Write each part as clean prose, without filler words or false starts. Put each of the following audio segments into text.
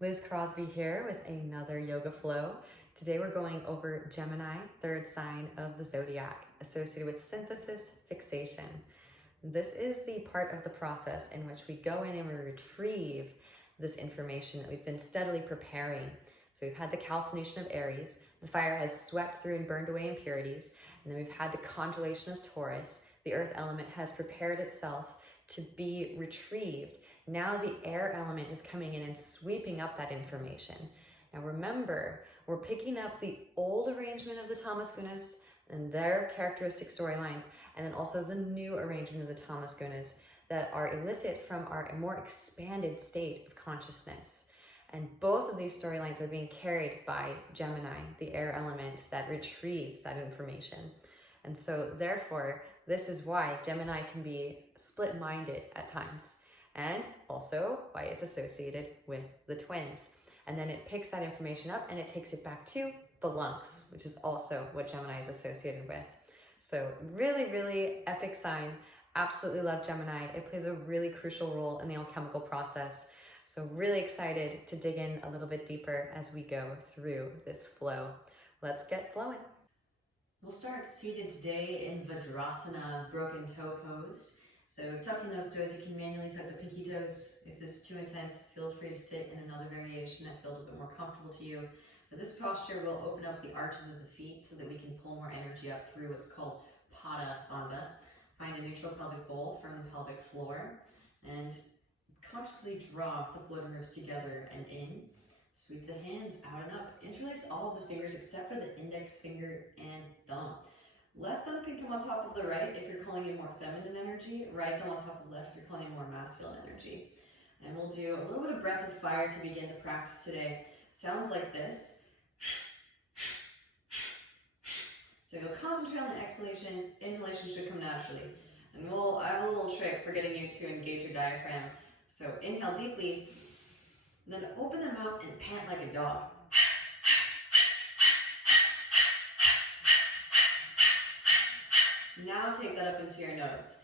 Liz Crosby here with another Yoga Flow. Today we're going over Gemini, third sign of the zodiac, associated with synthesis, fixation. This is the part of the process in which we go in and we retrieve this information that we've been steadily preparing. So we've had the calcination of Aries, the fire has swept through and burned away impurities, and then we've had the congelation of Taurus. The earth element has prepared itself to be retrieved. Now the air element is coming in and sweeping up that information. Now remember, we're picking up the old arrangement of the tamas gunas and their characteristic storylines, and then also the new arrangement of the tamas gunas that are elicit from our more expanded state of consciousness. And both of these storylines are being carried by Gemini, the air element that retrieves that information. And so therefore, this is why Gemini can be split-minded at times, and also why it's associated with the twins. And then it picks that information up and it takes it back to the lungs, which is also what Gemini is associated with. So really, really epic sign. Absolutely love Gemini. It plays a really crucial role in the alchemical process. So really excited to dig in a little bit deeper as we go through this flow. Let's get flowing. We'll start seated today in Vajrasana, broken toe pose. So tucking those toes, you can manually tuck the pinky toes. If this is too intense, feel free to sit in another variation that feels a bit more comfortable to you. But this posture will open up the arches of the feet so that we can pull more energy up through what's called Pada Bandha. Find a neutral pelvic bowl from the pelvic floor and consciously draw the floating ribs together and in. Sweep the hands out and up. Interlace all of the fingers except for the index finger and thumb. Left thumb can come on top of the right if you're calling in more feminine energy. Right thumb on top of the left if you're calling in more masculine energy. And we'll do a little bit of breath of fire to begin the practice today. Sounds like this. So you'll concentrate on the exhalation. Inhalation should come naturally. And I have a little trick for getting you to engage your diaphragm. So inhale deeply, then open the mouth and pant like a dog. Now take that up into your nose.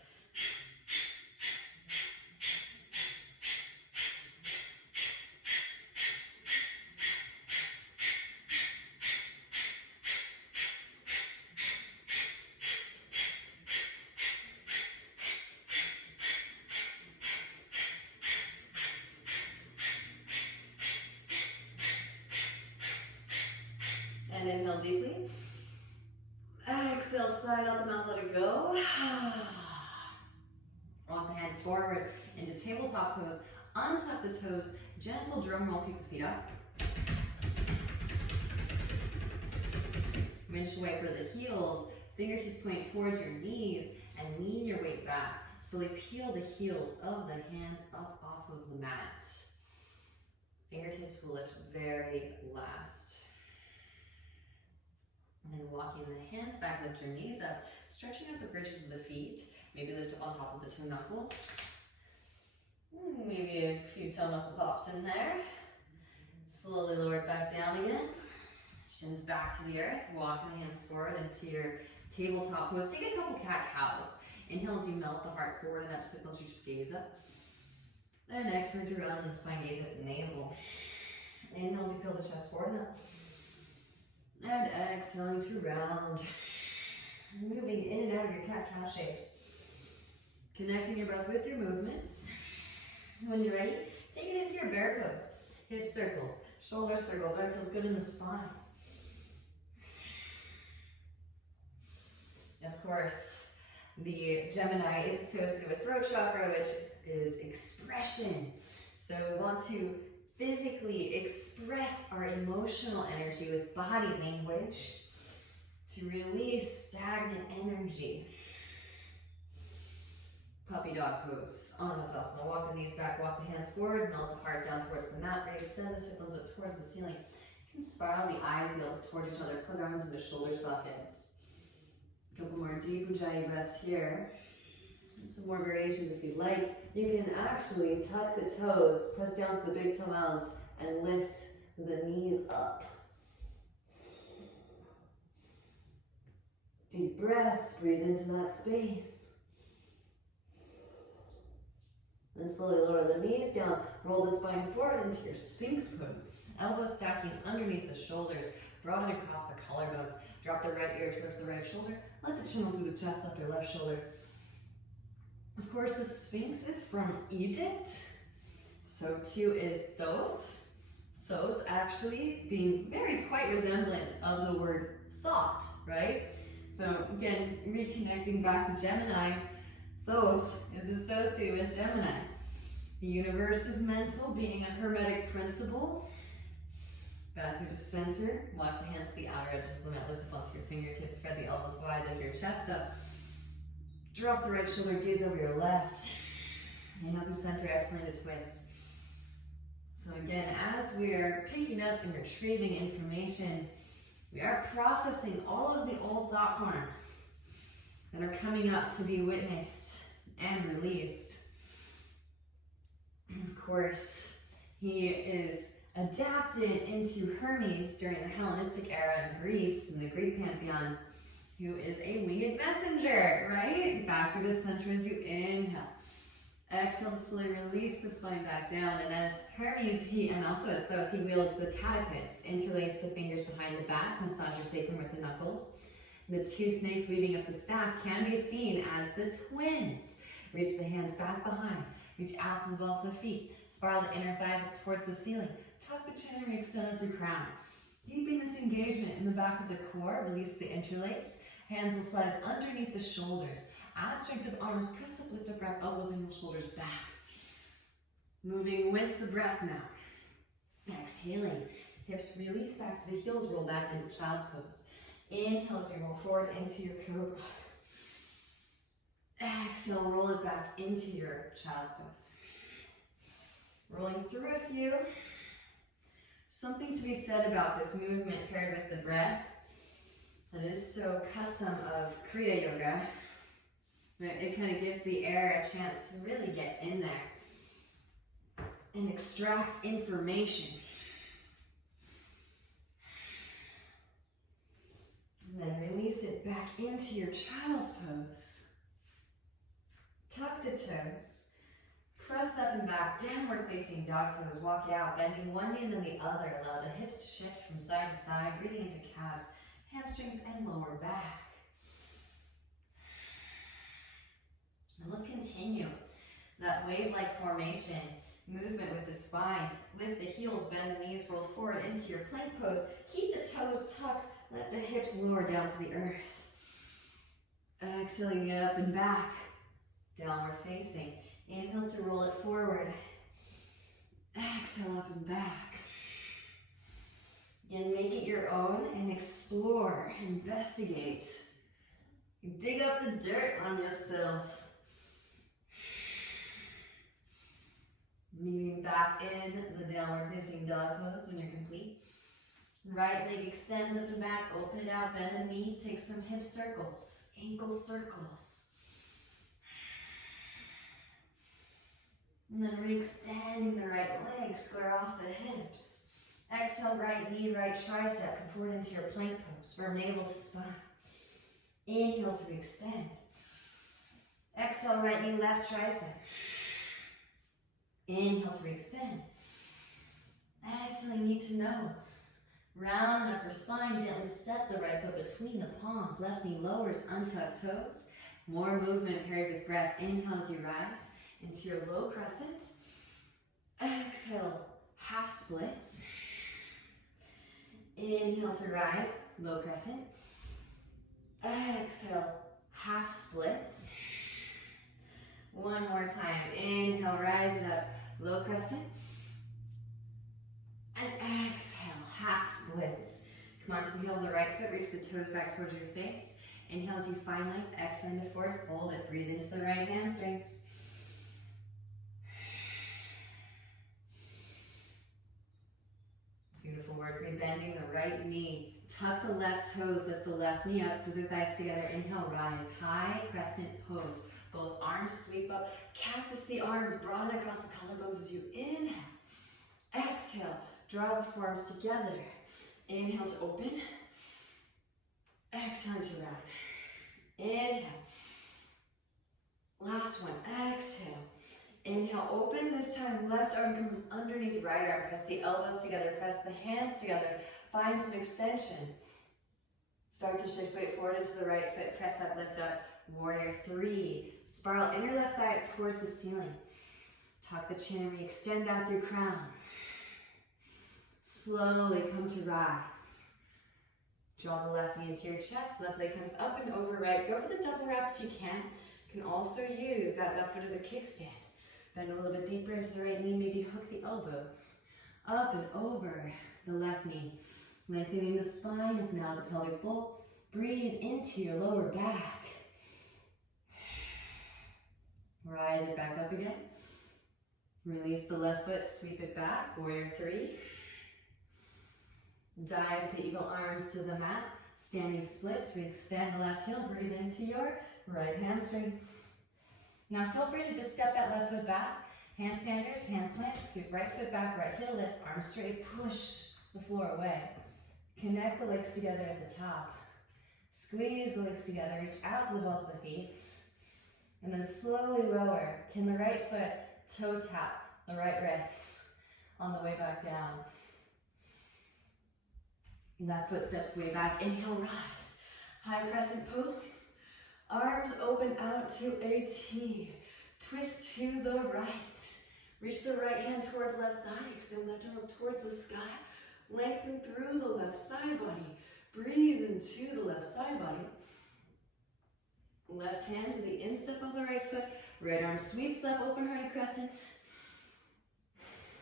And inhale deeply. Exhale, side out the mouth, let it go. Walk the hands forward into tabletop pose. Untuck the toes. Gentle drum roll, kick the feet up. Windshield wiper the heels. Fingertips point towards your knees and lean your weight back. Slowly peel the heels of the hands up off of the mat. Fingertips will lift very last. And then walking the hands back, lift your knees up, stretching out the bridges of the feet. Maybe lift up on top of the two knuckles. Maybe a few toe knuckle pops in there. Slowly lower it back down again. Shins back to the earth. Walking the hands forward into your tabletop pose. Take a couple cat-cows. Inhale as you melt the heart forward and up, signals you to gaze up. And exhale to round the spine, gaze at the navel. Inhale as you peel the chest forward and up. And exhaling to round. Moving in and out of your cat-cow shapes. Connecting your breath with your movements. When you're ready, take it into your bear pose. Hip circles, shoulder circles. That feels good in the spine. Of course, the Gemini is associated with throat chakra, which is expression. So we want to physically express our emotional energy with body language to release stagnant energy. Puppy dog pose. Anahata. Walk the knees back, walk the hands forward, melt the heart down towards the mat, extend the sit bones up towards the ceiling. You can spiral the eyes and the elbows towards each other, plug arms into shoulder sockets. A couple more deep Ujjayi breaths here. And some more variations if you'd like. You can actually tuck the toes, press down to the big toe mounds, and lift the knees up. Deep breaths, breathe into that space. Then slowly lower the knees down, roll the spine forward into your Sphinx pose. Elbows stacking underneath the shoulders, broaden across the collarbones. Drop the right ear towards the right shoulder. Let the chin move through the chest, lift your left shoulder. Of course, the Sphinx is from Egypt. So too is Thoth. Thoth actually being very quite resemblant of the word thought, right? So again, reconnecting back to Gemini, Thoth is associated with Gemini. The universe is mental, being a hermetic principle. Back through the center, walk the hands to the outer edges of the mat, lift up onto your fingertips, spread the elbows wide, lift your chest up. Drop the right shoulder, gaze over your left. Inhale through center, exhaling to twist. So again, as we are picking up and retrieving information, we are processing all of the old thought forms that are coming up to be witnessed and released. And of course, he is adapted into Hermes during the Hellenistic era in Greece, in the Greek pantheon, who is a winged messenger, right? Back through the center as you inhale. Exhale to slowly release the spine back down. And as Hermes, and also as Thoth, he wields the catechus. Interlace the fingers behind the back, massage your sacrum with the knuckles. The two snakes weaving up the staff can be seen as the twins. Reach the hands back behind. Reach out to the balls of the feet. Spiral the inner thighs up towards the ceiling. Tuck the chin and re-extend at the crown. Keeping this engagement in the back of the core, release the interlace. Hands will slide underneath the shoulders. Add strength of arms, press up, lift up, wrap elbows and shoulders back. Moving with the breath now. Exhaling. Hips release back to the heels, roll back into child's pose. Inhale as you roll forward into your cobra. Exhale, roll it back into your child's pose. Rolling through a few. Something to be said about this movement paired with the breath that is so custom of Kriya Yoga. It kind of gives the air a chance to really get in there and extract information. And then release it back into your child's pose. Tuck the toes. Press up and back, downward facing dog pose. Walk it out, bending one knee and then the other. Allow the hips to shift from side to side, breathing into calves, hamstrings, and lower back. And let's continue that wave-like formation movement with the spine. Lift the heels, bend the knees, roll forward into your plank pose. Keep the toes tucked. Let the hips lower down to the earth. Exhaling it up and back. Downward facing. Inhale to roll it forward. Exhale up and back. Again, make it your own and explore, investigate. Dig up the dirt on yourself. Moving back in the downward facing dog pose when you're complete. Right leg extends up and back, open it out, bend the knee, take some hip circles, ankle circles. And then re-extending the right leg, square off the hips. Exhale, right knee, right tricep, come forward into your plank pose, from navel to spine. Inhale to re-extend. Exhale, right knee, left tricep. Inhale to re-extend. Exhaling, knee to nose. Round upper spine, gently step the right foot between the palms. Left knee lowers, untuck toes. More movement paired with breath. Inhale as you rise into your low crescent. Exhale, half splits. Inhale to rise, low crescent. Exhale, half splits. One more time. Inhale, rise it up, low crescent. And exhale, half splits. Come on to the heel of the right foot, reach the toes back towards your face. Inhale as you find length, exhale into forward fold it. Breathe into the right hamstrings. Beautiful work, rebending the right knee. Tuck the left toes, lift the left knee up, scissor thighs together. Inhale, rise, high crescent pose. Both arms sweep up, cactus the arms, broaden across the collarbones as you inhale. Exhale, draw the forearms together. Inhale to open. Exhale to round. Inhale. Last one, exhale. Inhale, open. This time, left arm comes underneath right arm. Press the elbows together, press the hands together. Find some extension. Start to shift weight forward into the right foot. Press up, lift up. Warrior 3. Spiral inner left thigh up towards the ceiling. Tuck the chin and re-extend out through crown. Slowly come to rise. Draw the left knee into your chest. Left leg comes up and over right. Go for the double wrap if you can. You can also use that left foot as a kickstand. Bend a little bit deeper into the right knee. Maybe hook the elbows. Up and over the left knee. Lengthening the spine. Up now the pelvic bowl. Breathe into your lower back. Rise it back up again. Release the left foot, sweep it back. Warrior 3. Dive the eagle arms to the mat. Standing splits. Extend the left heel. Breathe into your right hamstrings. Now feel free to just step that left foot back. Handstanders, hands plant. Scoop right foot back, right heel lifts. Arms straight. Push the floor away. Connect the legs together at the top. Squeeze the legs together. Reach out to the balls of the feet. And then slowly lower. Can the right foot toe tap the right wrist on the way back down? Left foot steps way back. Inhale, rise. High crescent pose. Arms open out to a T. Twist to the right. Reach the right hand towards left thigh. Extend left arm up towards the sky. Lengthen through the left side body. Breathe into the left side body. Left hand to the instep of the right foot. Right arm sweeps up, open-hearted crescent.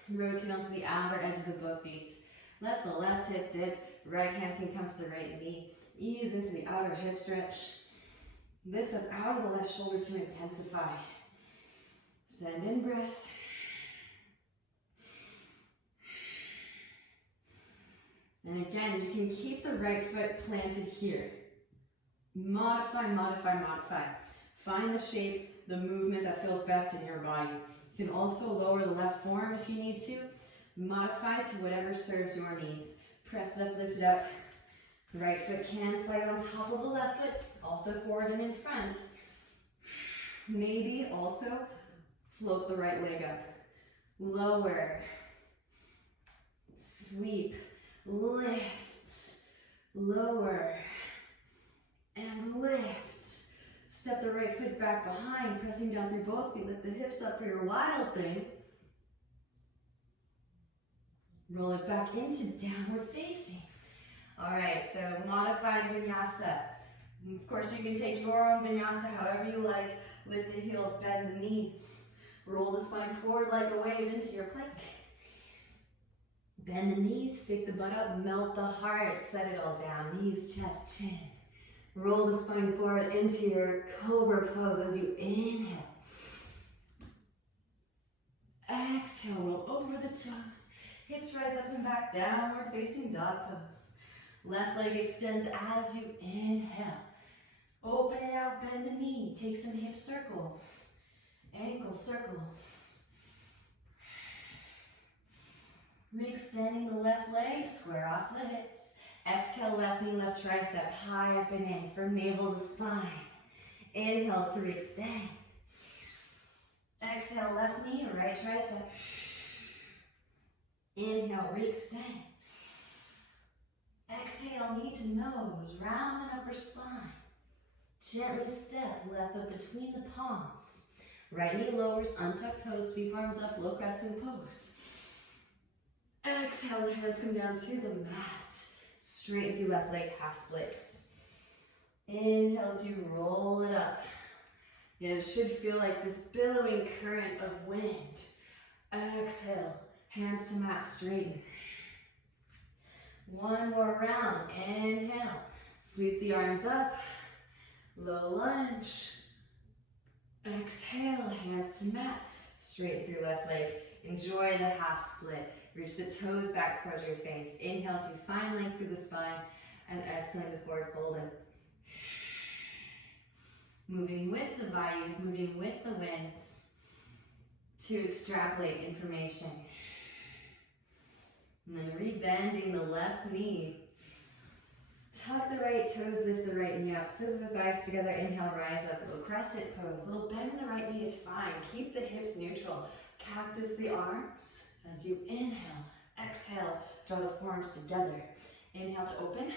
Rotate onto the outer edges of both feet. Let the left hip dip. Right hand can come to the right knee. Ease into the outer hip stretch. Lift up out of the left shoulder to intensify. Send in breath. And again, you can keep the right foot planted here. Modify, modify, modify. Find the shape, the movement that feels best in your body. You can also lower the left forearm if you need to. Modify to whatever serves your needs. Press it up, lift it up. Right foot can slide on top of the left foot, also forward and in front. Maybe also float the right leg up. Lower, sweep, lift, lower, and lift. Step the right foot back behind, pressing down through both feet. Lift the hips up for your wild thing. Roll it back into downward facing. All right, so modified vinyasa. Of course, you can take your own vinyasa however you like. Lift the heels, bend the knees. Roll the spine forward like a wave into your plank. Bend the knees, stick the butt up, melt the heart, set it all down. Knees, chest, chin. Roll the spine forward into your cobra pose as you inhale. Exhale, roll over the toes. Hips rise up and back, downward facing dog pose. Left leg extends as you inhale. Open it out, bend the knee. Take some hip circles, ankle circles. Re-extending the left leg, square off the hips. Exhale, left knee, left tricep, high up and in from navel to spine. Inhales to re-extend. Exhale, left knee, right tricep. Inhale, re-extend. Exhale, knee to nose, round and upper spine. Gently step left foot between the palms. Right knee lowers, untuck toes, sweep arms up, low crescent pose. Exhale, the hands come down to the mat. Straighten through left leg, half splits. Inhale as you roll it up. And it should feel like this billowing current of wind. Exhale, hands to mat, straighten. One more round. Inhale. Sweep the arms up. Low lunge. Exhale. Hands to mat. Straight through left leg. Enjoy the half split. Reach the toes back towards your face. Inhale so you find length through the spine. And exhale to forward folding. Moving with the vayus, moving with the winds to extrapolate information. And then rebending the left knee. Tuck the right toes, lift the right knee up. Scissor the thighs together, inhale, rise up. Little crescent pose. Little bend in the right knee is fine. Keep the hips neutral. Cactus the arms. As you inhale, exhale, draw the forearms together. Inhale to open.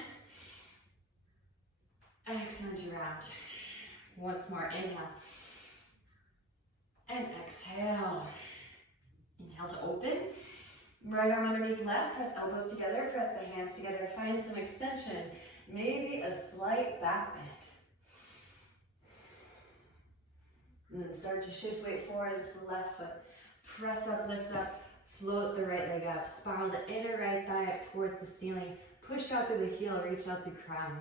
Exhale to round. Once more, inhale. And exhale. Inhale to open. Right arm underneath left, press elbows together, press the hands together, find some extension. Maybe a slight back bend. And then start to shift weight forward into the left foot. Press up, lift up, float the right leg up. Spiral the inner right thigh up towards the ceiling. Push out through the heel, reach out through crown.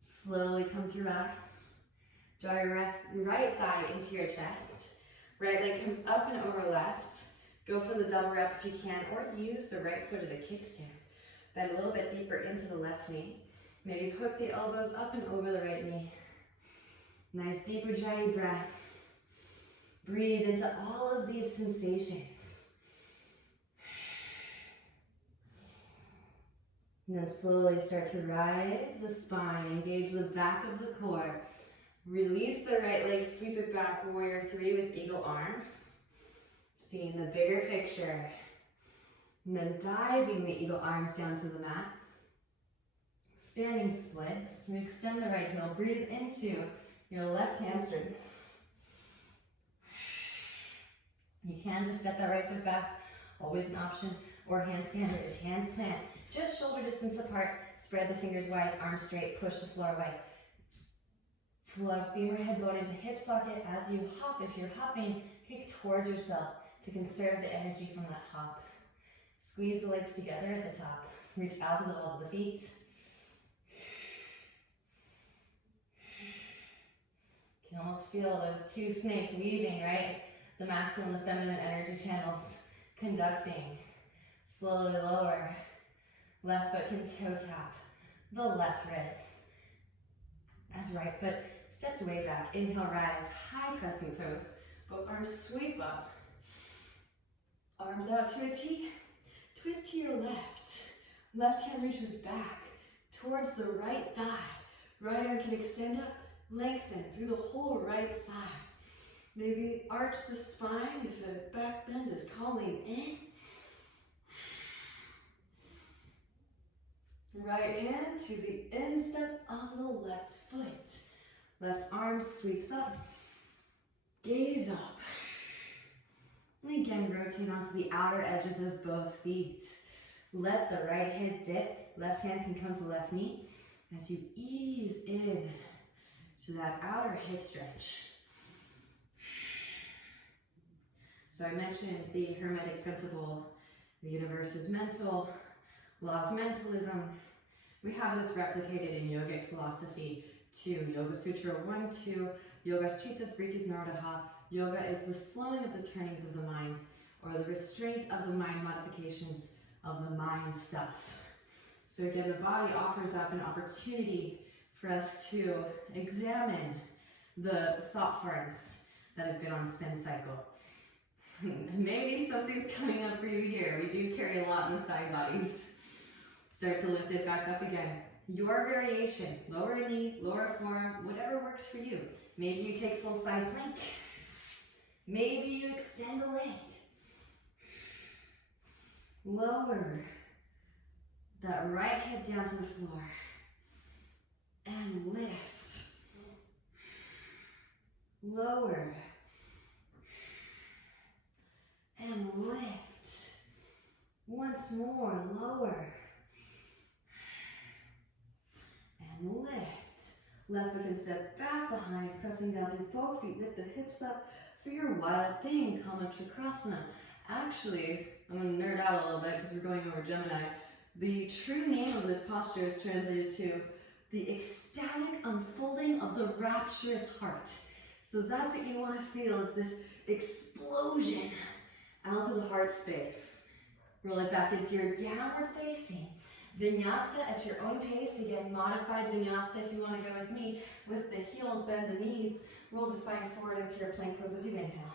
Slowly come to rise. Draw your right thigh into your chest. Right leg comes up and over left. Go for the double rep if you can, or use the right foot as a kickstand. Bend a little bit deeper into the left knee. Maybe hook the elbows up and over the right knee. Nice deep ujjayi breaths. Breathe into all of these sensations. And then slowly start to rise the spine, engage the back of the core. Release the right leg, sweep it back, warrior three with eagle arms. Seeing the bigger picture. And then diving the eagle arms down to the mat. Standing splits. We extend the right heel. Breathe into your left hamstrings. You can just step that right foot back. Always an option. Or handstand or just hands plant. Just shoulder distance apart. Spread the fingers wide. Arms straight. Push the floor away. Plug femur head bone into hip socket as you hop. If you're hopping, kick towards yourself to conserve the energy from that hop. Squeeze the legs together at the top. Reach out to the balls of the feet. You can almost feel those two snakes weaving, right? The masculine and the feminine energy channels conducting. Slowly lower. Left foot can toe tap the left wrist. As right foot steps way back. Inhale, rise. High crescent pose. Both arms sweep up. Arms out to a T. Twist to your left. Left hand reaches back towards the right thigh. Right arm can extend up, lengthen through the whole right side. Maybe arch the spine if a back bend is calling in. Right hand to the instep of the left foot. Left arm sweeps up. Gaze up. And again, rotate onto the outer edges of both feet. Let the right hand dip. Left hand can come to left knee as you ease in to that outer hip stretch. So I mentioned the Hermetic principle. The universe is mental. Law of mentalism. We have this replicated in yogic philosophy too. Yoga Sutra 1-2. Yogas Chitas Vritis Narodaha. Yoga is the slowing of the turnings of the mind, or the restraint of the mind modifications of the mind stuff. So again, the body offers up an opportunity for us to examine the thought forms that have been on spin cycle. Maybe something's coming up for you here. We do carry a lot in the side bodies. Start to lift it back up again. Your variation, lower knee, lower forearm, whatever works for you. Maybe you take full side plank. Maybe you extend a leg. Lower that right hip down to the floor. And lift. Lower. And lift. Once more, lower. And lift. Left foot can step back behind, pressing down through both feet. Lift the hips up for your wild thing, Kama Trikrasana. Actually, I'm going to nerd out a little bit because we're going over Gemini. The true name of this posture is translated to the ecstatic unfolding of the rapturous heart. So that's what you want to feel, is this explosion out of the heart space. Roll it back into your downward facing. Vinyasa at your own pace. Again, modified vinyasa if you want to go with me. With the heels, bend the knees. Roll the spine forward into your plank pose as you inhale.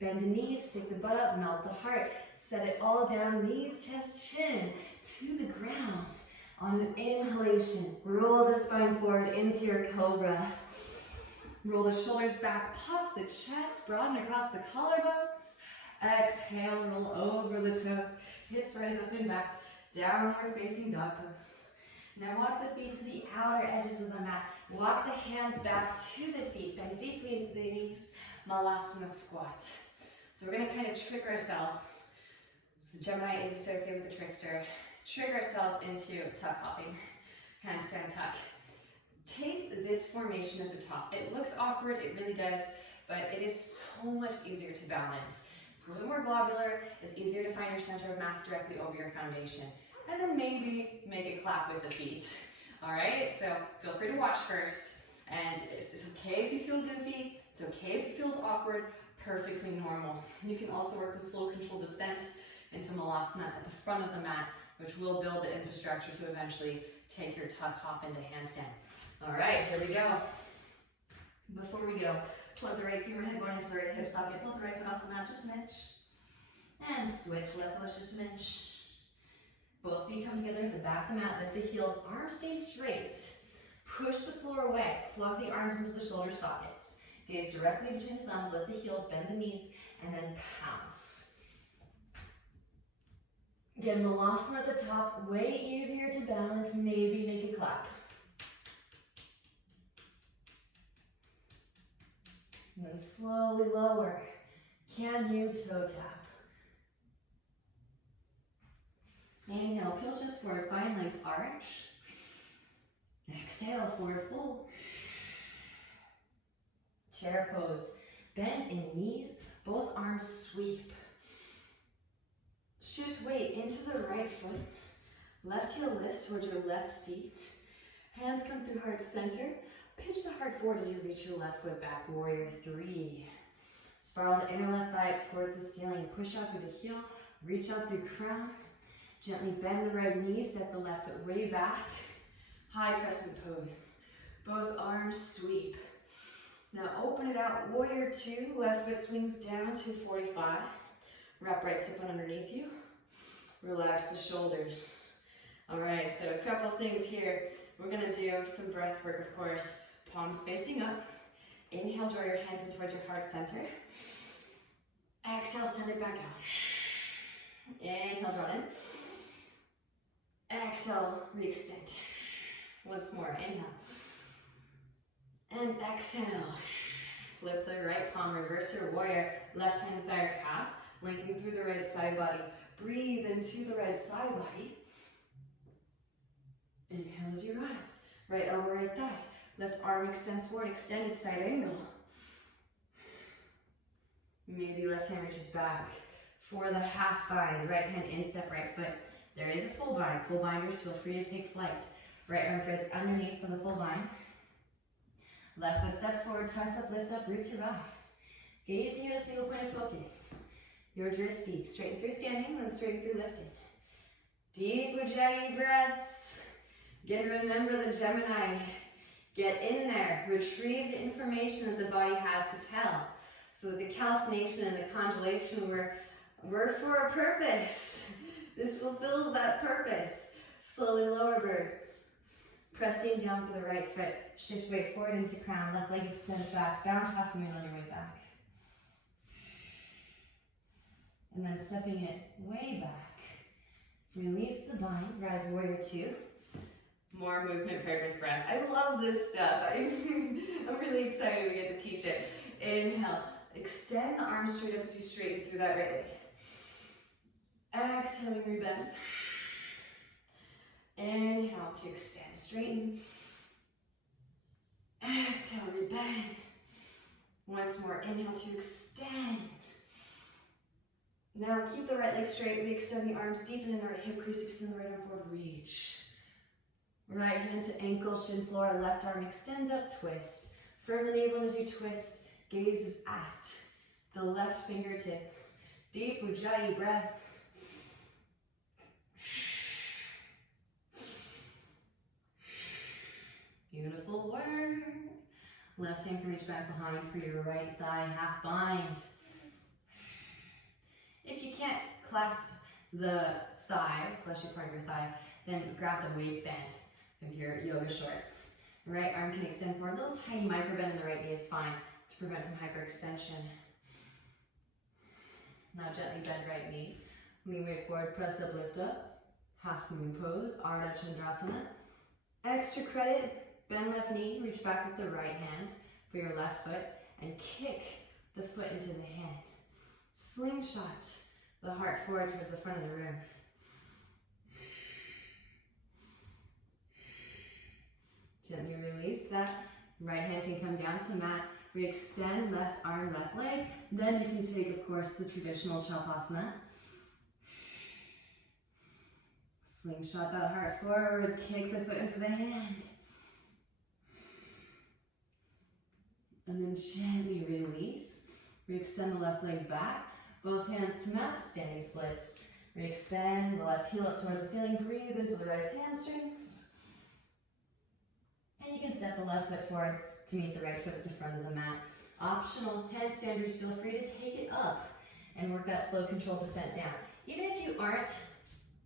Bend the knees, stick the butt up, melt the heart. Set it all down, knees, chest, chin to the ground. On an inhalation, roll the spine forward into your cobra. Roll the shoulders back, puff the chest, broaden across the collarbones. Exhale, roll over the toes. Hips rise up and back. Downward facing dog pose. Now walk the feet to the outer edges of the mat. Walk the hands back to the feet. Bend deeply into the knees. Malasana squat. So we're going to kind of trick ourselves. So Gemini is associated with the trickster. Trick ourselves into tuck hopping. Handstand tuck. Take this formation at the top. It looks awkward, it really does, but it is so much easier to balance. It's a little more globular. It's easier to find your center of mass directly over your foundation. And then maybe make it clap with the feet. All right, so feel free to watch first. And it's okay if you feel goofy. It's okay if it feels awkward. Perfectly normal. You can also work the slow controlled descent into Malasana at the front of the mat, which will build the infrastructure to eventually take your tuck hop into handstand. All right, here we go. Before we go, plug the right femur head bone into the right hip socket. Flip the right foot off the mat just an inch. And switch left foot just an inch. Both feet come together at the back of the mat. Lift the heels, arms stay straight. Push the floor away. Plug the arms into the shoulder sockets. Gaze directly between the thumbs. Lift the heels, bend the knees, and then pounce. Again, Malasana at the top, way easier to balance. Maybe make it clap. And then slowly lower. Can you toe tap? Inhale, peel chest forward, find length arch. Exhale, forward fold. Chair pose. Bend in knees, both arms sweep. Shift weight into the right foot. Left heel lifts towards your left seat. Hands come through heart center. Pinch the heart forward as you reach your left foot back. Warrior 3. Spiral the inner left thigh up towards the ceiling. Push out through the heel. Reach out through crown. Gently bend the right knee. Step the left foot way back. High crescent pose. Both arms sweep. Now open it out. Warrior 2. Left foot swings down to 45. Wrap right foot underneath you. Relax the shoulders. All right, so a couple things here. We're gonna do some breath work, of course. Palms facing up. Inhale, draw your hands in towards your heart center. Exhale, send it back out. Inhale, draw it in. Exhale, re-extend. Once more, inhale. And exhale. Flip the right palm, reverse your warrior. Left hand thigh or calf. Linking through the right side body. Breathe into the right side body. Inhale as you rise. Right elbow, right thigh. Left arm extends forward, extended side angle. Maybe left hand reaches back. For the half bind, right hand instep, right foot. There is a full bind. Full binders, feel free to take flight. Right arm threads underneath for the full bind. Left foot steps forward, press up, lift up, root to rise. Gazing at a single point of focus. Your drishti, straighten through standing, then straighten through lifting. Deep Ujjayi breaths. Again, remember the Gemini. Get in there. Retrieve the information that the body has to tell. So the calcination and the congelation were for a purpose. This fulfills that purpose. Slowly lower birds. Pressing down to the right foot. Shift weight forward into crown. Left leg extends back. Bound half moon on your way back. And then stepping it way back. Release the bind. Rise warrior 2. More movement paired with breath. I love this stuff. I'm really excited we get to teach it. Inhale. Extend the arms straight up as you straighten through that right leg. Exhaling, rebend. Inhale to extend, straighten. Exhale, rebend. Once more, inhale to extend. Now keep the right leg straight, re-extend the arms, deepen in the right hip crease, extend the right arm forward, reach. Right hand to ankle, shin floor, left arm extends up, twist. Firm the navel as you twist, gaze is at the left fingertips. Deep Ujjayi breaths. Beautiful work. Left hand can reach back behind for your right thigh, half bind. If you can't clasp the thigh, the fleshy part of your thigh, then grab the waistband of your yoga shorts. The right arm can extend forward. A little tiny micro bend in the right knee is fine to prevent from hyperextension. Now gently bend right knee. Lean weight forward, press up, lift up. Half moon pose, Ardha Chandrasana. Extra credit, bend left knee, reach back with the right hand for your left foot and kick the foot into the hand. Slingshot the heart forward towards the front of the room. Gently release that. Right hand can come down to mat. We extend left arm, left leg. Then you can take, of course, the traditional Shavasana. Slingshot that heart forward, kick the foot into the hand. And then gently release. We extend the left leg back. Both hands to mat, standing splits. We extend the left heel up towards the ceiling. Breathe into the right hamstrings. And you can step the left foot forward to meet the right foot at the front of the mat. Optional handstanders, feel free to take it up and work that slow controlled descent down. Even if you aren't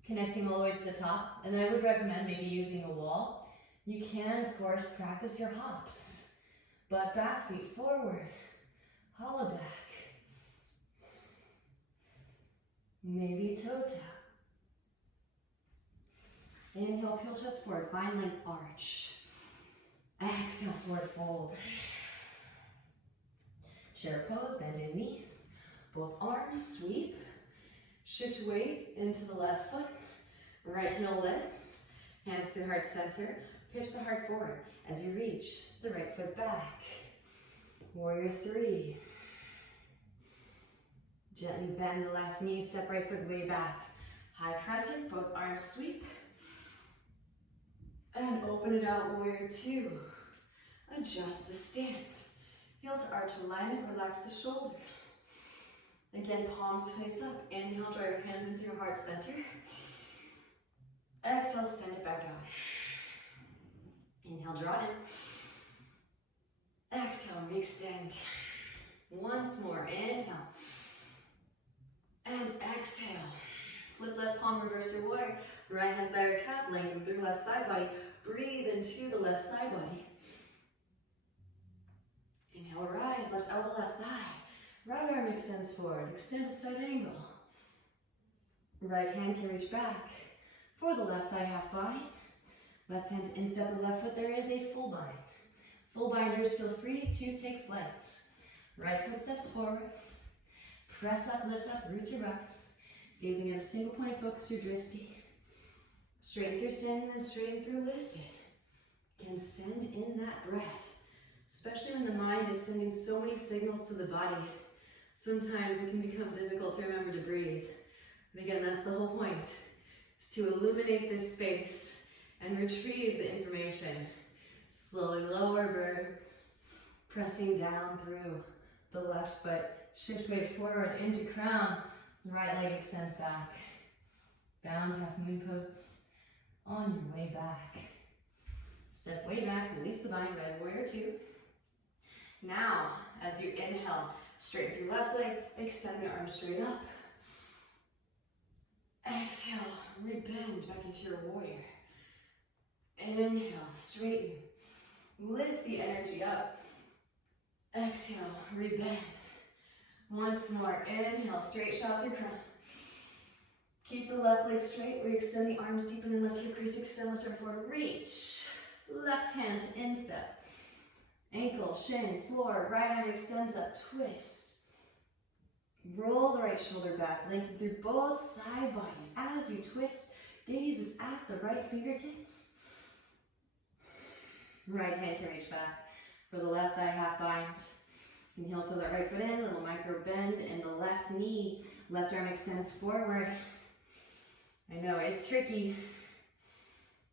connecting all the way to the top, and I would recommend maybe using a wall, you can, of course, practice your hops. Butt back, feet forward, hollow back. Maybe toe tap. Inhale, peel chest forward, find length arch. Exhale, forward fold. Chair pose, bended knees. Both arms sweep. Shift weight into the left foot. Right heel lifts. Hands through heart center. Pitch the heart forward as you reach the right foot back. Warrior 3. Gently bend the left knee, step right foot way back. High crescent, both arms sweep. And open it out, warrior 2. Adjust the stance. Heel to arch alignment, relax the shoulders. Again, palms face up. Inhale, draw your hands into your heart center. Exhale, send it back out. Inhale, draw it in. Exhale, re-extend. Once more, inhale. And exhale. Flip left palm, reverse your warrior. Right hand, thigh, calf, lengthen through left side body. Breathe into the left side body. Inhale, rise, left elbow, left thigh. Right arm extends forward, extended side angle. Right hand can reach back. For the left thigh, half bind. Left hand to instep the left foot, there is a full bind. Full binders, feel free to take flex. Right foot steps forward. Press up, lift up, root to rise. Gazing at a single point of focus, your drishti. Straighten through standing, then straighten through lifted. Again, send in that breath. Especially when the mind is sending so many signals to the body. Sometimes it can become difficult to remember to breathe. And again, that's the whole point, is to illuminate this space and retrieve the information. Slowly lower birds, pressing down through the left foot. Shift weight forward into crown. Right leg extends back. Bound half moon pose. On your way back. Step way back, release the bind, rise warrior 2. Now, as you inhale, straighten through left leg, extend the arm straight up. Exhale, rebend back into your warrior. Inhale, straighten. Lift the energy up. Exhale, rebend. Once more, inhale, straight shot through crown. Keep the left leg straight, re-extend the arms deep and then left hip crease, extend left arm forward, reach. Left hand to instep. Ankle, shin, floor, right arm extends up, twist. Roll the right shoulder back, lengthen through both side bodies. As you twist, gaze is at the right fingertips. Right hand can reach back. For the left thigh, half bind. Inhale to the right foot in, little micro bend in the left knee. Left arm extends forward. I know, it's tricky.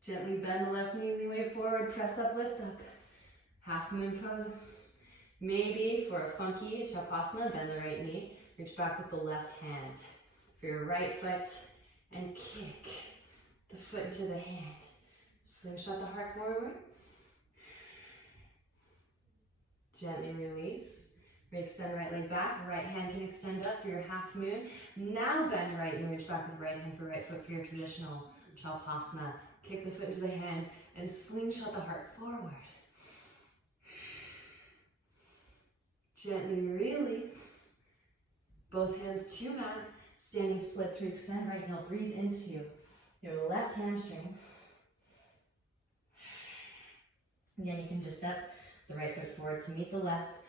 Gently bend the left knee, lean way forward, press up, lift up. Half moon pose. Maybe for a funky Chapasana, bend the right knee. Reach back with the left hand for your right foot and kick the foot into the hand. Slingshot the heart forward. Gently release. Extend right leg back, right hand can extend up for your half moon. Now bend right and reach back with right hand for right foot for your traditional chalpasana. Kick the foot into the hand and slingshot the heart forward. Gently release. Both hands to mat. Standing splits, re-extend right heel. Breathe into your left hamstrings. Again, you can just step the right foot forward to meet the left,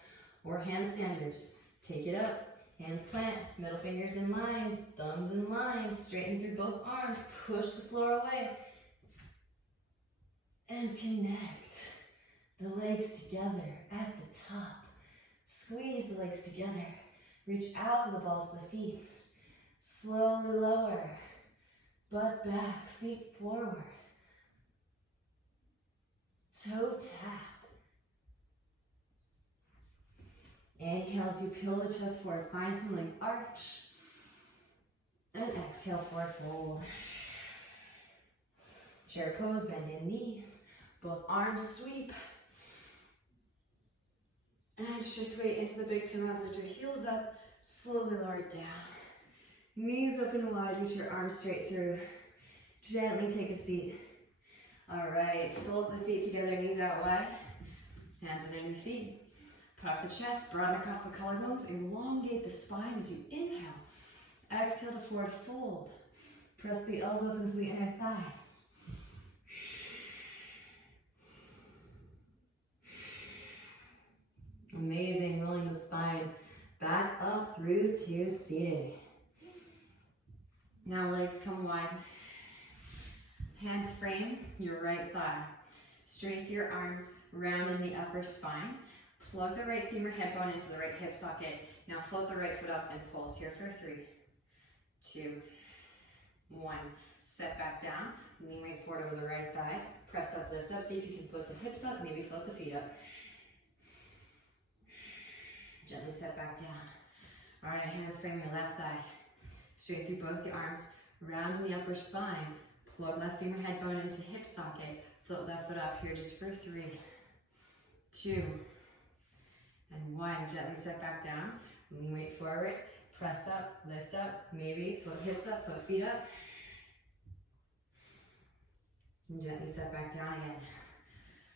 or handstanders. Take it up, hands plant, middle fingers in line, thumbs in line, straighten through both arms, push the floor away, and connect the legs together at the top. Squeeze the legs together, reach out to the balls of the feet. Slowly lower, butt back, feet forward. Toe tap. Inhale as you peel the chest forward, find some length, arch. And exhale, forward fold. Chair pose, bend in knees. Both arms sweep. And shift weight into the big toe mounds, lift your heels up, slowly lower it down. Knees open wide, reach your arms straight through. Gently take a seat. All right, soles of the feet together, knees out wide. Hands underneath the feet. Puff the chest, broaden across the collarbones, elongate the spine as you inhale. Exhale to forward fold. Press the elbows into the inner thighs. Amazing, rolling the spine back up through to seated. Now legs come wide. Hands frame your right thigh. Straighten your arms, round in the upper spine. Plug the right femur hip bone into the right hip socket. Now float the right foot up and pulse here for 3, 2, 1. Step back down, knee weight forward over the right thigh. Press up, lift up. See if you can float the hips up, maybe float the feet up. Gently step back down. All right, hands frame your left thigh. Straight through both your arms. Round in the upper spine. Plug left femur head bone into hip socket. Float left foot up here just for 3, 2, and 1. Gently step back down. Lean weight forward. Press up, lift up, maybe float hips up, float feet up. And gently step back down again.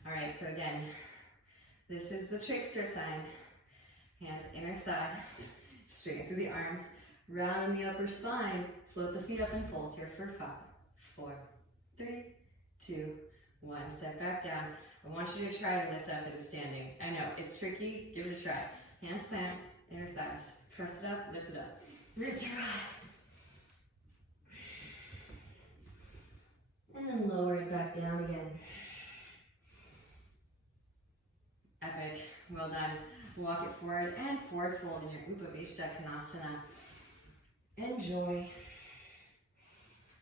All right, so again, this is the trickster sign. Hands inner thighs, straighten through the arms, round the upper spine, float the feet up and pulse here for 5, 4, 3, 2, 1. Step back down. I want you to try to lift up into standing. I know, it's tricky, give it a try. Hands plant, inner thighs, press it up, lift it up. Reach your eyes. And then lower it back down again. Epic, well done. Walk it forward and forward fold in your Upavishtakonasana. Enjoy.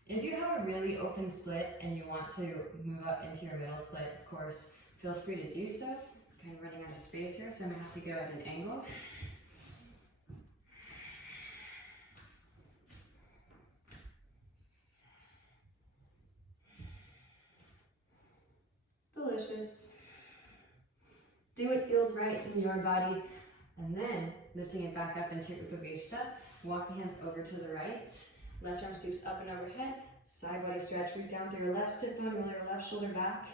If you have a really open split and you want to move up into your middle split, of course, feel free to do so. I'm running out of space here, so I'm gonna have to go at an angle. Delicious. Do what feels right in your body, and then lifting it back up into Upavishta. Walk the hands over to the right. Left arm sweeps up and overhead. Side body stretch. Root down through your left sit bone. Roll your left shoulder back.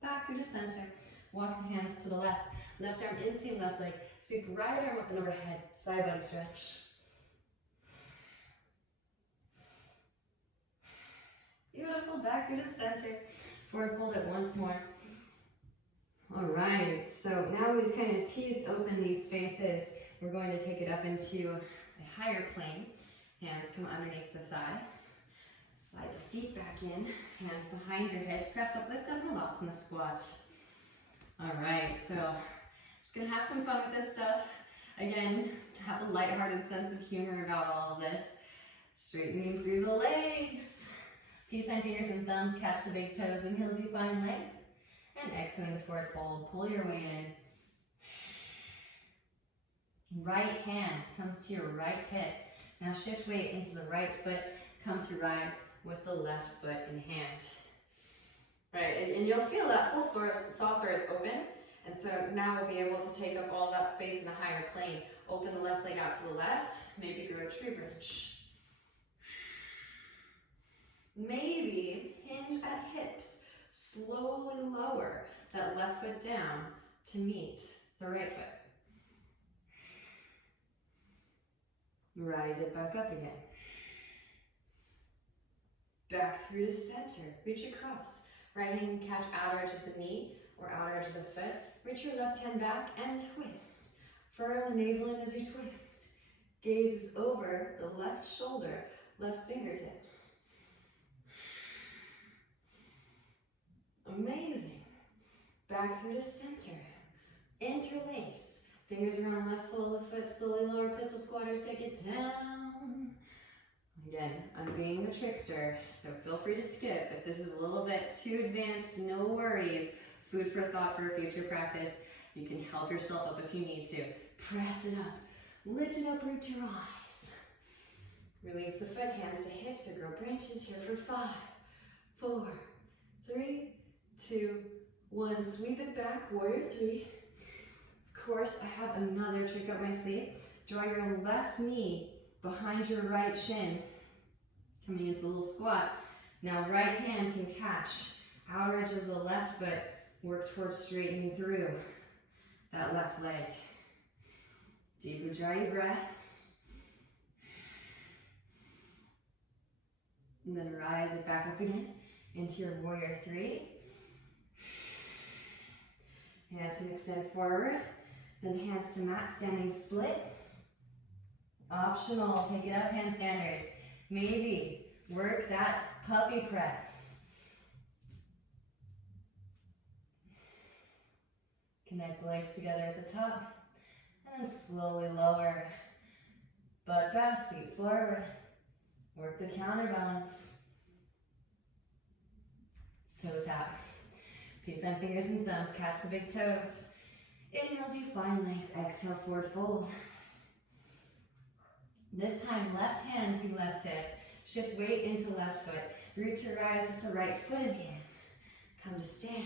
Back through the center. Walk the hands to the left. Left arm inseam left leg. Sweep right arm up and overhead. Side body stretch. Beautiful. Back through the center. Forward fold it once more. All right, so now we've kind of teased open these spaces. We're going to take it up into a higher plane. Hands come underneath the thighs. Slide the feet back in. Hands behind your hips. Press up, lift up, and lost in the squat. All right, so just gonna have some fun with this stuff. Again, have a lighthearted sense of humor about all of this. Straightening through the legs. Peace sign fingers and thumbs catch the big toes and heels you find length. And exhaling the forward fold, pull your way in. Right hand comes to your right hip. Now shift weight into the right foot. Come to rise with the left foot in hand. Right, and you'll feel that whole saucer is open. And so now we'll be able to take up all that space in a higher plane. Open the left leg out to the left, maybe grow a tree branch. Maybe hinge at hips, slowly lower that left foot down to meet the right foot. Rise it back up again. Back through to center, reach across. Right hand can catch outer edge of the knee or outer edge of the foot. Reach your left hand back and twist. Firm the navel in as you twist. Gaze is over the left shoulder, left fingertips. Amazing. Back through to center. Interlace. Fingers around left sole of the foot. Slowly lower pistol squatters. Take it down. Again, I'm being the trickster, so feel free to skip. If this is a little bit too advanced, no worries. Food for thought for a future practice. You can help yourself up if you need to. Press it up. Lift it up, root your eyes. Release the foot, hands to hips, or grow branches here for 5, 4, 3, 2, 1. Sweep it back, warrior 3. Of course, I have another trick up my sleeve. Draw your left knee behind your right shin, coming into a little squat. Now right hand can catch outer edge of the left foot, work towards straightening through that left leg. Deep and dry your breaths. And then rise it back up again into your warrior 3. Hands can extend forward, then hands to mat, standing splits. Optional, take it up, handstanders. Maybe work that puppy press. Connect the legs together at the top, and then slowly lower. Butt back, feet forward. Work the counterbalance. Toe tap. Peace on fingers and thumbs, catch the big toes. Inhale as you find length, exhale, forward fold. This time, left hand to left hip. Shift weight into left foot. Root to rise with the right foot in hand. Come to stand.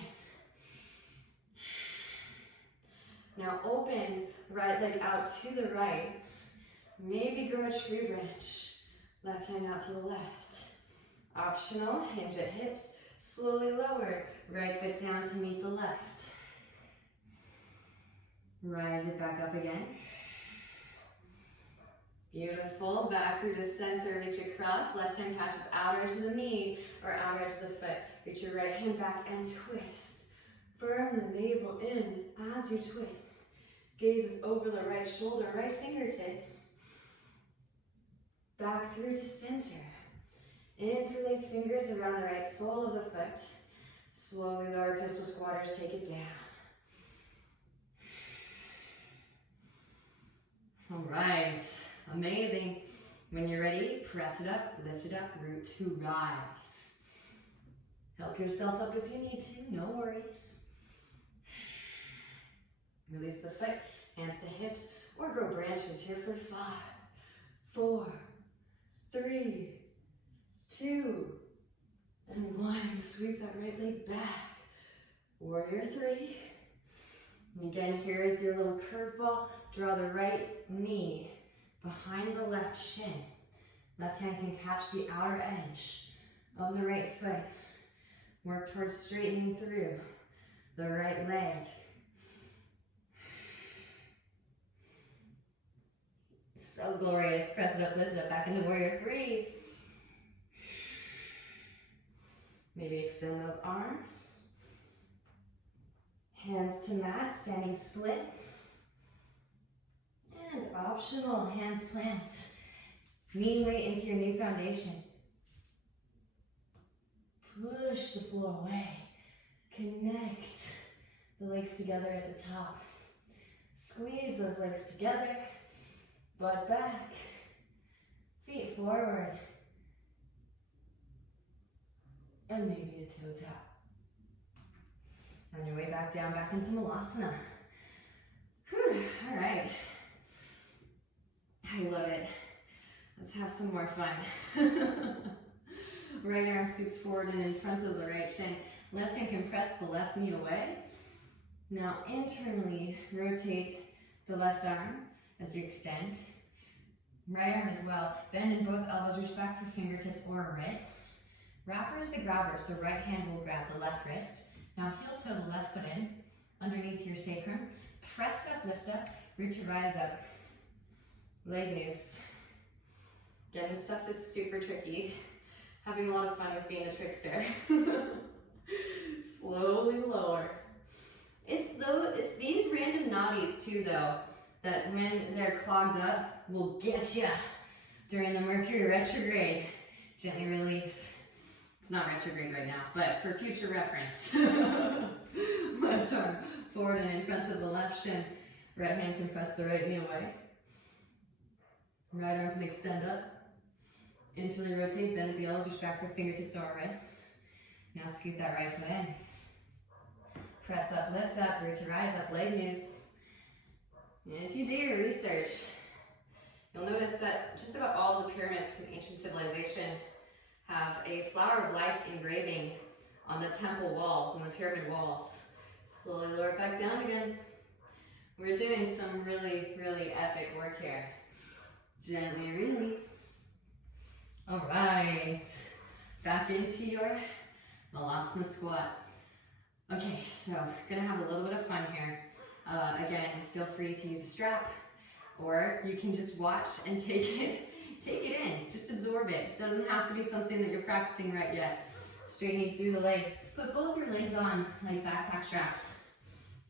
Now open right leg out to the right. Maybe grow a tree branch. Left hand out to the left. Optional, hinge at hips. Slowly lower, right foot down to meet the left. Rise it back up again. Beautiful, back through to center, reach across. Left hand catches outer edge of the knee or outer edge of the foot. Reach your right hand back and twist. Firm the navel in as you twist. Gaze is over the right shoulder, right fingertips. Back through to center. Interlace fingers around the right sole of the foot. Slowly lower pistol squatters, take it down. All right, amazing. When you're ready, press it up, lift it up, root to rise. Help yourself up if you need to, no worries. Release the foot, hands to hips, or grow branches here for 5, 4, 3, 2, and 1. Sweep that right leg back. Warrior 3. And again, here is your little curveball. Draw the right knee behind the left shin. Left hand can catch the outer edge of the right foot. Work towards straightening through the right leg. So glorious. Press it up, lift it up, back into warrior 3. Maybe extend those arms. Hands to mat, standing splits. And optional, hands plant. Lean weight into your new foundation. Push the floor away. Connect the legs together at the top. Squeeze those legs together. Butt back. Feet forward. And maybe a toe tap. On your way back down, back into Malasana. Whew, all right. I love it. Let's have some more fun. Right arm sweeps forward and in front of the right shin. Left hand can press the left knee away. Now internally rotate the left arm as you extend. Right arm as well. Bend in both elbows, reach back for fingertips or wrist. Wrapper is the grabber, so right hand will grab the left wrist. Now heel toe the left foot in, underneath your sacrum. Press it up, lift it up, root to rise up. Leg loose. Again, this stuff is super tricky. Having a lot of fun with being the trickster. Slowly lower. It's these random nadis too though, that when they're clogged up, will get you during the Mercury retrograde. Gently release. It's not retrograde right now, but for future reference. Left arm forward and in front of the left shin. Right hand can press the right knee away. Right arm can extend up. Internally rotate, bend at the elbows, reach back for fingertips or wrist. Now scoot that right foot in. Press up, lift up, root to rise up, leg loose. And if you do your research, you'll notice that just about all the pyramids from ancient civilization have a flower of life engraving on the temple walls, on the pyramid walls. Slowly lower it back down again. We're doing some really, really epic work here. Gently release. All right, back into your Malasana squat. Okay, so gonna have a little bit of fun here. Again, feel free to use a strap, or you can just watch and take it in, just absorb it. It doesn't have to be something that you're practicing right yet. Straightening through the legs. Put both your legs on like backpack straps.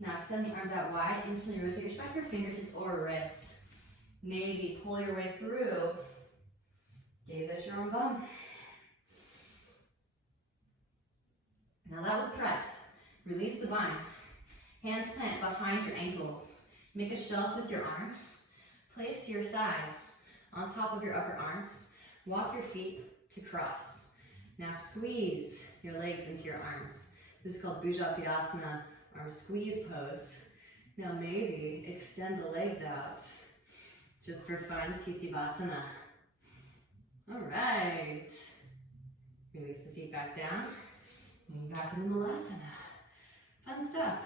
Now extend the arms out wide, internally rotate, reach back your fingertips or wrist. Maybe pull your way through. Gaze at your own bum. Now that was prep. Release the bind. Hands plant behind your ankles. Make a shelf with your arms. Place your thighs on top of your upper arms. Walk your feet to cross. Now squeeze your legs into your arms. This is called Bhujapadasana, arm squeeze pose. Now maybe extend the legs out. Just for fun, Titivasana. All right. Release the feet back down. And back into Malasana. Fun stuff.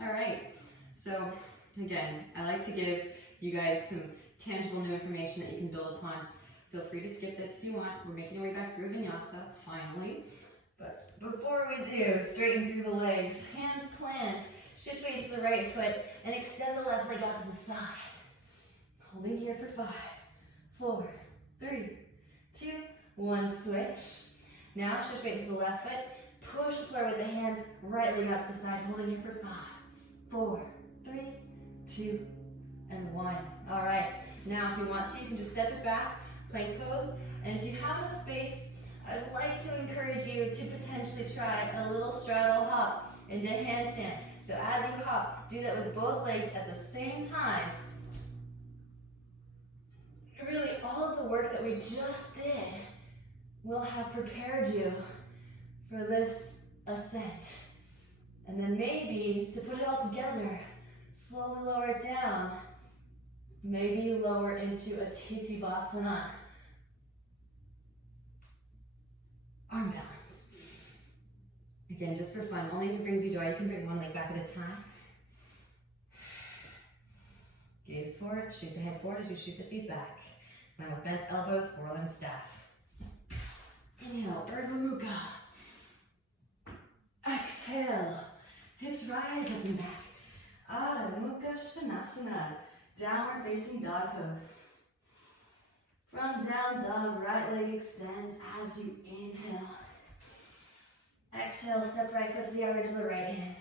All right. So again, I like to give you guys some tangible new information that you can build upon. Feel free to skip this if you want. We're making our way back through Vinyasa, finally. But before we do, straighten through the legs. Hands plant. Shift weight to the right foot and extend the left leg out to the side. Holding here for 5, 4, 3, 2, 1, switch. Now shift weight to the left foot. Push the floor with the hands, right leg out to the side, holding here for 5, 4, 3, 2, and 1. All right, now if you want to, you can just step it back, plank pose, and if you have enough space, I'd like to encourage you to potentially try a little straddle hop into handstand. So as you hop, do that with both legs at the same time. Really, all of the work that we just did will have prepared you for this ascent. And then maybe, to put it all together, slowly lower it down. Maybe you lower into a Titivasana. Arm balance. Again, just for fun, only if it brings you joy. You can bring one leg back at a time. Gaze forward, shoot the head forward as you shoot the feet back. Now with bent elbows, whirling staff. Inhale, Urdhva Mukha. Exhale, hips rise up and back. Adho Mukha Svanasana, downward facing dog pose. From down dog, right leg extends as you inhale. Exhale, step right foot to the outer edge of the right hand.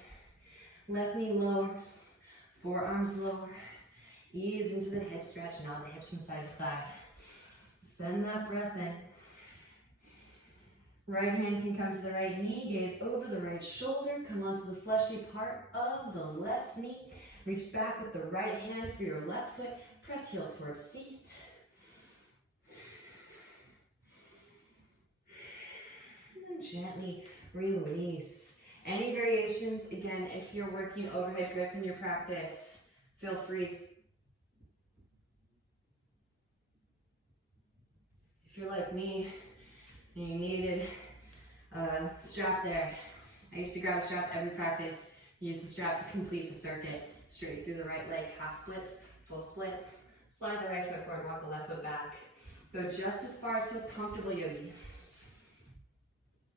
Left knee lowers, forearms lower. Ease into the hip stretch, now the hips from side to side. Send that breath in. Right hand can come to the right knee, gaze over the right shoulder, come onto the fleshy part of the left knee. Reach back with the right hand for your left foot, press heel towards seat. And then gently release. Any variations, again, if you're working overhead grip in your practice, feel free. If you're like me and you needed a strap there, I used to grab a strap every practice, use the strap to complete the circuit. Straight through the right leg, half splits, full splits. Slide the right foot forward, walk the left foot back. Go just as far as feels comfortable, yogis.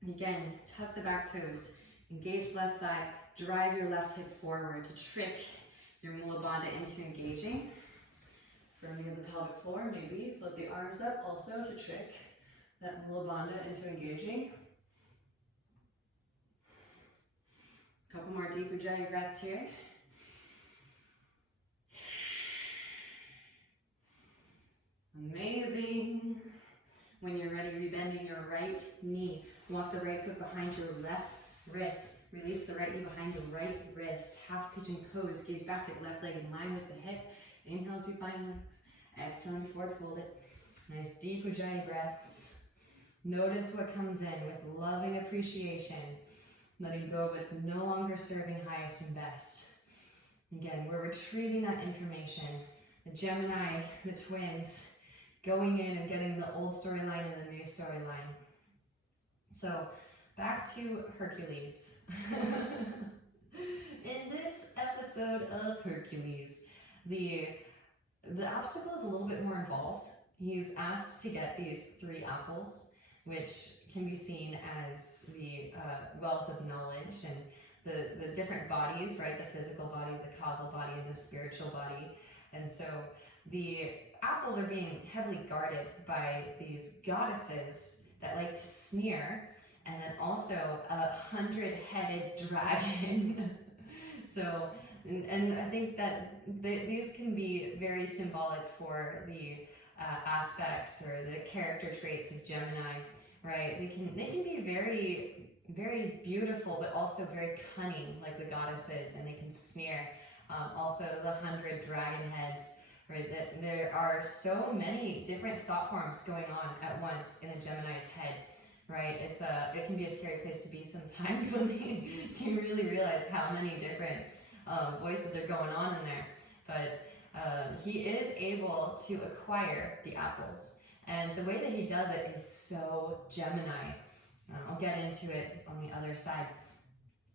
Again, tuck the back toes, engage left thigh, drive your left hip forward to trick your mula bandha into engaging. Firming of the pelvic floor, maybe flip the arms up also to trick that mula bandha into engaging. Couple more deep ujjayi breaths here. Amazing. When you're ready, rebending your right knee. Walk the right foot behind your left wrist. Release the right knee behind the right wrist. Half pigeon pose. Gaze back at left leg in line with the hip. Inhale as you find lift. Exhale, forward fold it. Nice deep ujjayi breaths. Notice what comes in with loving appreciation. Letting go of what's no longer serving highest and best. Again, we're retrieving that information. The Gemini, the twins, going in and getting the old storyline and the new storyline. So, back to Hercules. In this episode of Hercules, the obstacle is a little bit more involved. He's asked to get these 3 apples, which can be seen as the wealth of knowledge and the different bodies, right? The physical body, the causal body, and the spiritual body. And so the apples are being heavily guarded by these goddesses that like to sneer, and then also a 100-headed dragon. So, and I think that these can be very symbolic for the aspects or the character traits of Gemini, right? They can be very, very beautiful, but also very cunning, like the goddesses, and they can sneer. Also the 100 dragon heads, right? That there are so many different thought forms going on at once in a Gemini's head, right? It can be a scary place to be sometimes when you really realize how many different voices are going on in there. But he is able to acquire the apples, and the way that he does it is so Gemini. I'll get into it on the other side.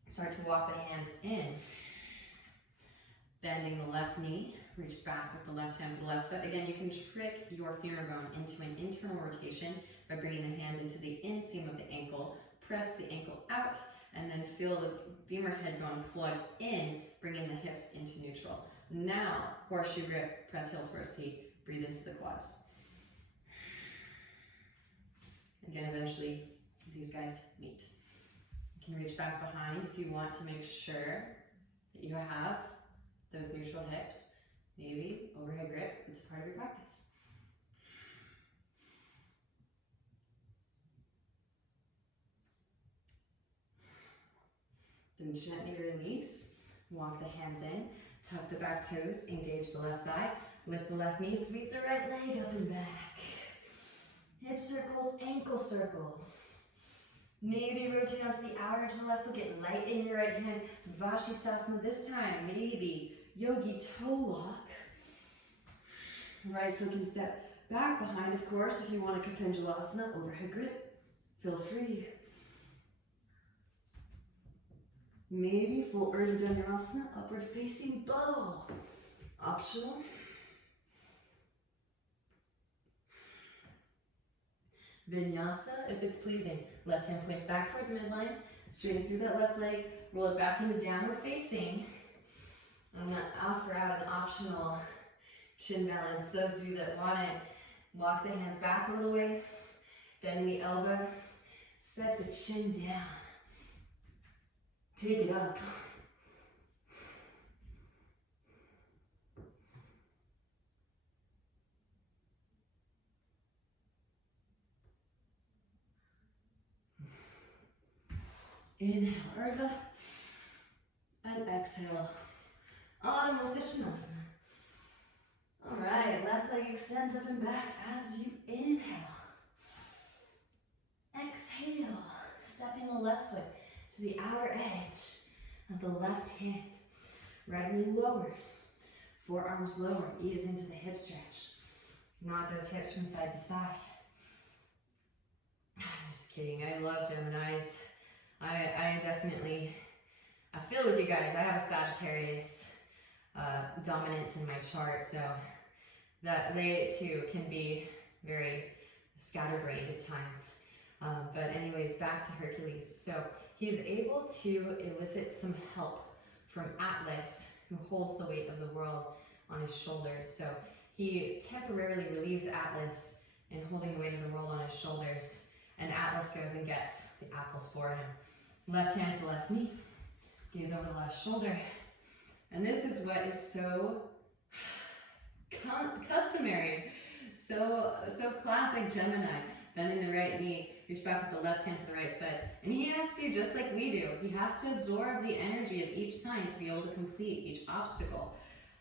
Start to walk the hands in. Bending the left knee, reach back with the left hand to the left foot. Again, you can trick your femur bone into an internal rotation by bringing the hand into the inseam of the ankle, press the ankle out, and then feel the femur head bone plug in, bringing the hips into neutral. Now, horseshoe grip, press heel towards seat, breathe into the quads. Again, eventually, these guys meet. You can reach back behind if you want to make sure that you have those neutral hips, maybe overhead grip. It's part of your practice. Then gently release, walk the hands in, tuck the back toes, engage the left thigh, lift the left knee, sweep the right leg up and back. Hip circles, ankle circles. Maybe rotate onto the outer to the left foot, get light in your right hand. Vashisthasana this time, maybe yogi toe lock. Right foot can step back behind, of course, if you want a Kapinjalasana, overhead grip. Feel free. Maybe full Urdhva Dhanurasana, upward facing bow. Optional. Vinyasa, if it's pleasing. Left hand points back towards midline, straighten through that left leg, roll it back into downward facing. I'm going to offer out an optional chin balance. Those of you that want it, walk the hands back a little ways, bending the elbows, set the chin down. Take it up. Inhale, Urdhva, and exhale, Adho Vishnasana. All right, left leg extends up and back as you inhale. Exhale, stepping the left foot to the outer edge of the left hand. Right knee lowers, forearms lower, ease into the hip stretch. Nod those hips from side to side. I'm just kidding, I love Geminis. I definitely, I feel with you guys. I have a Sagittarius dominance in my chart, so that they too can be very scatterbrained at times. But anyways, back to Hercules. So he's able to elicit some help from Atlas, who holds the weight of the world on his shoulders. So he temporarily relieves Atlas in holding the weight of the world on his shoulders, and Atlas goes and gets the apples for him. Left hand to left knee, gaze over the left shoulder. And this is what is so customary, so classic Gemini. Bending the right knee, reach back with the left hand for the right foot. And he has to, just like we do, he has to absorb the energy of each sign to be able to complete each obstacle.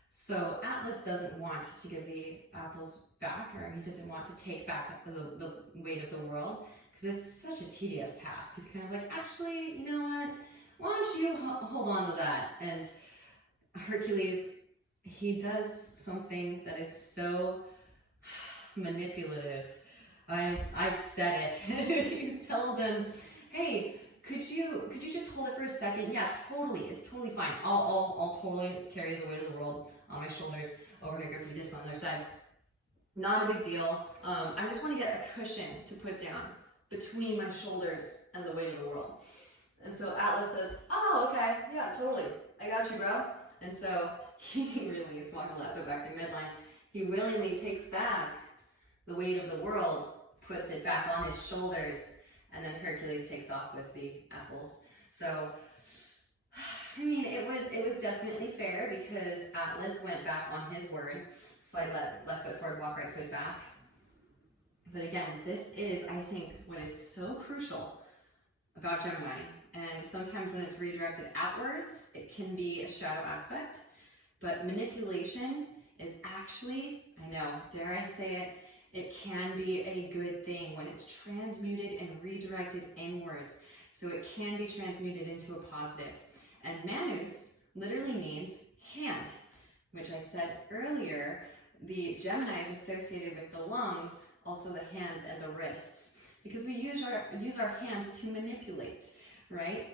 So Atlas doesn't want to give the apples back, or he doesn't want to take back the weight of the world, because it's such a tedious task. He's kind of like, actually, you know what? Why don't you hold on to that? And Hercules, he does something that is so manipulative. I said it. He tells him, hey, could you just hold it for a second? Yeah, totally. It's totally fine. I'll totally carry the weight of the world on my shoulders over here. Grip this on the other side. Not a big deal. I just want to get a cushion to put down between my shoulders and the weight of the world. And so Atlas says, oh, okay, yeah, totally. I got you, bro. And so he really is walking left foot back to midline. He willingly takes back the weight of the world, puts it back on his shoulders, and then Hercules takes off with the apples. So, I mean, it was definitely fair, because Atlas went back on his word. Slide left foot forward, walk right foot back. But again, this is, I think, what is so crucial about Gemini. And sometimes when it's redirected outwards, it can be a shadow aspect. But manipulation is actually, I know, dare I say it, it can be a good thing when it's transmuted and redirected inwards. So it can be transmuted into a positive. And Manus literally means hand, which I said earlier, the Gemini is associated with the lungs, also the hands and the wrists, because we use our hands to manipulate, right?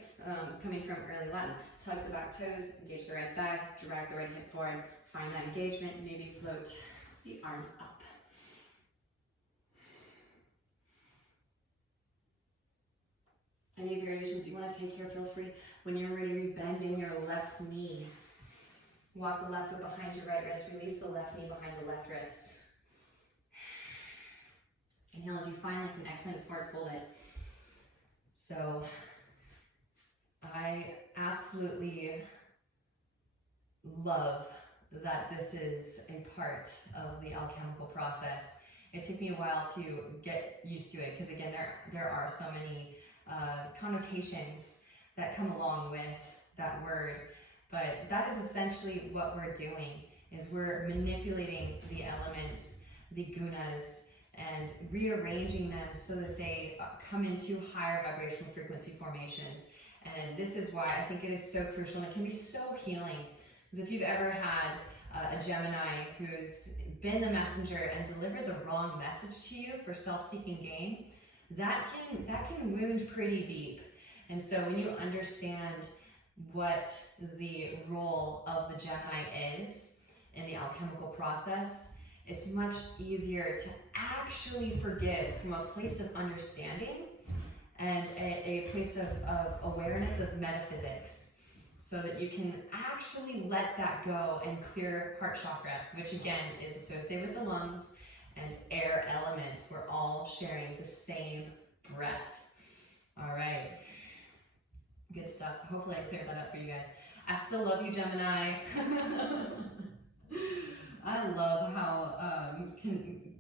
Coming from early Latin, tug the back toes, engage the right thigh, drag the right hip forward, find that engagement, maybe float the arms up. Any variations you want to take here, feel free. When you're ready, bending your left knee. Walk the left foot behind your right wrist. Release the left knee behind the left wrist. Inhale as you find like an excellent forward folded. So I absolutely love that this is a part of the alchemical process. It took me a while to get used to it, because again, there are so many connotations that come along with that word, but that is essentially what we're doing, is we're manipulating the elements, the gunas, and rearranging them so that they come into higher vibrational frequency formations. And this is why I think it is so crucial, and it can be so healing, because if you've ever had a Gemini who's been the messenger and delivered the wrong message to you for self-seeking gain, that can wound pretty deep. And so when you understand what the role of the Gemini is in the alchemical process, it's much easier to actually forgive from a place of understanding and a place of awareness of metaphysics, so that you can actually let that go and clear heart chakra, which again is associated with the lungs and air element. We're all sharing the same breath. All right, good stuff. Hopefully I cleared that up for you guys. I still love you, Gemini. I love how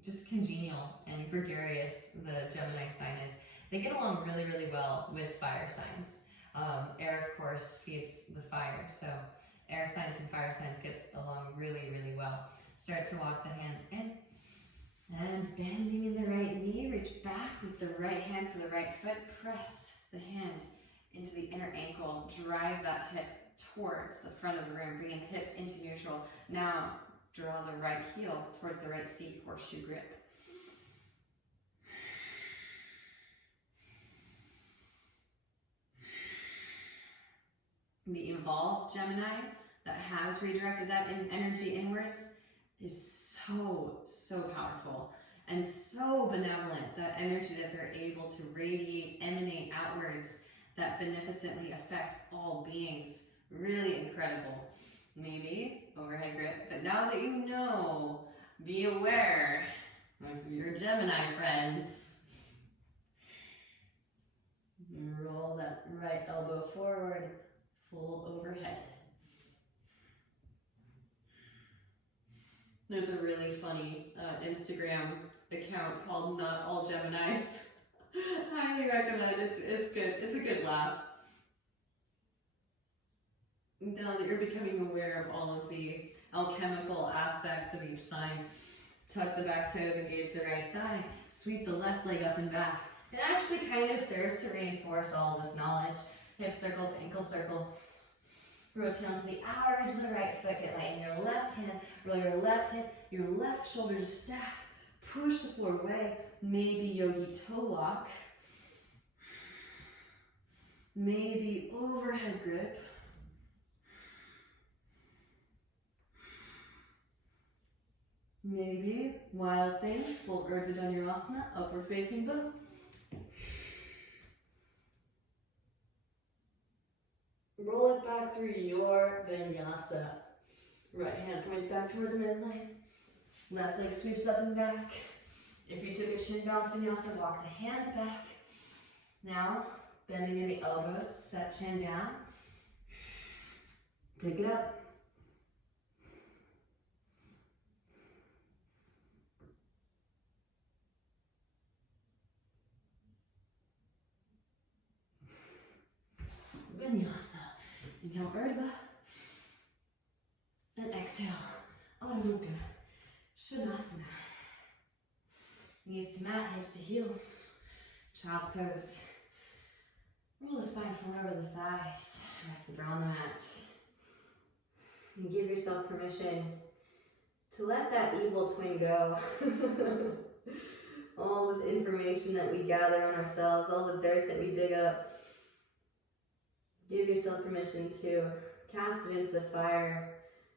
just congenial and gregarious the Gemini sign is. They get along really, really well with fire signs. Air, of course, feeds the fire, so air signs and fire signs get along really, really well. Start to walk the hands in. And bending in the right knee, reach back with the right hand for the right foot. Press the hand into the inner ankle. Drive that hip towards the front of the room, bringing the hips into neutral. Now, draw the right heel towards the right seat, horseshoe grip. The evolved Gemini that has redirected that energy inwards is so powerful and so benevolent. That energy that they're able to radiate, emanate outwards, that beneficently affects all beings. Really incredible. Maybe overhead grip, but now that you know, be aware of your Gemini friends. Roll that right elbow forward, fold overhead. There's a really funny Instagram account called Not All Geminis. Highly recommend. It's good. It's a good laugh. Now that you're becoming aware of all of the alchemical aspects of each sign, tuck the back toes, engage the right thigh, sweep the left leg up and back. It actually kind of serves to reinforce all this knowledge. Hip circles, ankle circles. Rotate onto the outer edge of the right foot. Get light in your left hand. Roll your left hip, your left shoulder to stack. Push the floor away. Maybe yogi toe lock. Maybe overhead grip. Maybe wild thing, full Urdhva Dhanurasana, upward facing bow. Roll it back through your vinyasa. Right hand points back towards midline. Left leg sweeps up and back. If you took a chin bounce vinyasa, walk the hands back. Now, bending in the elbows, set chin down. Take it up. Vinyasa. Inhale Urdhva. And exhale Adho Mukha Svanasana. Knees to mat, hips to heels. Child's pose. Roll the spine forward over the thighs. Rest the brow on the mat. And give yourself permission to let that evil twin go. All this information that we gather on ourselves, all the dirt that we dig up. Give yourself permission to cast it into the fire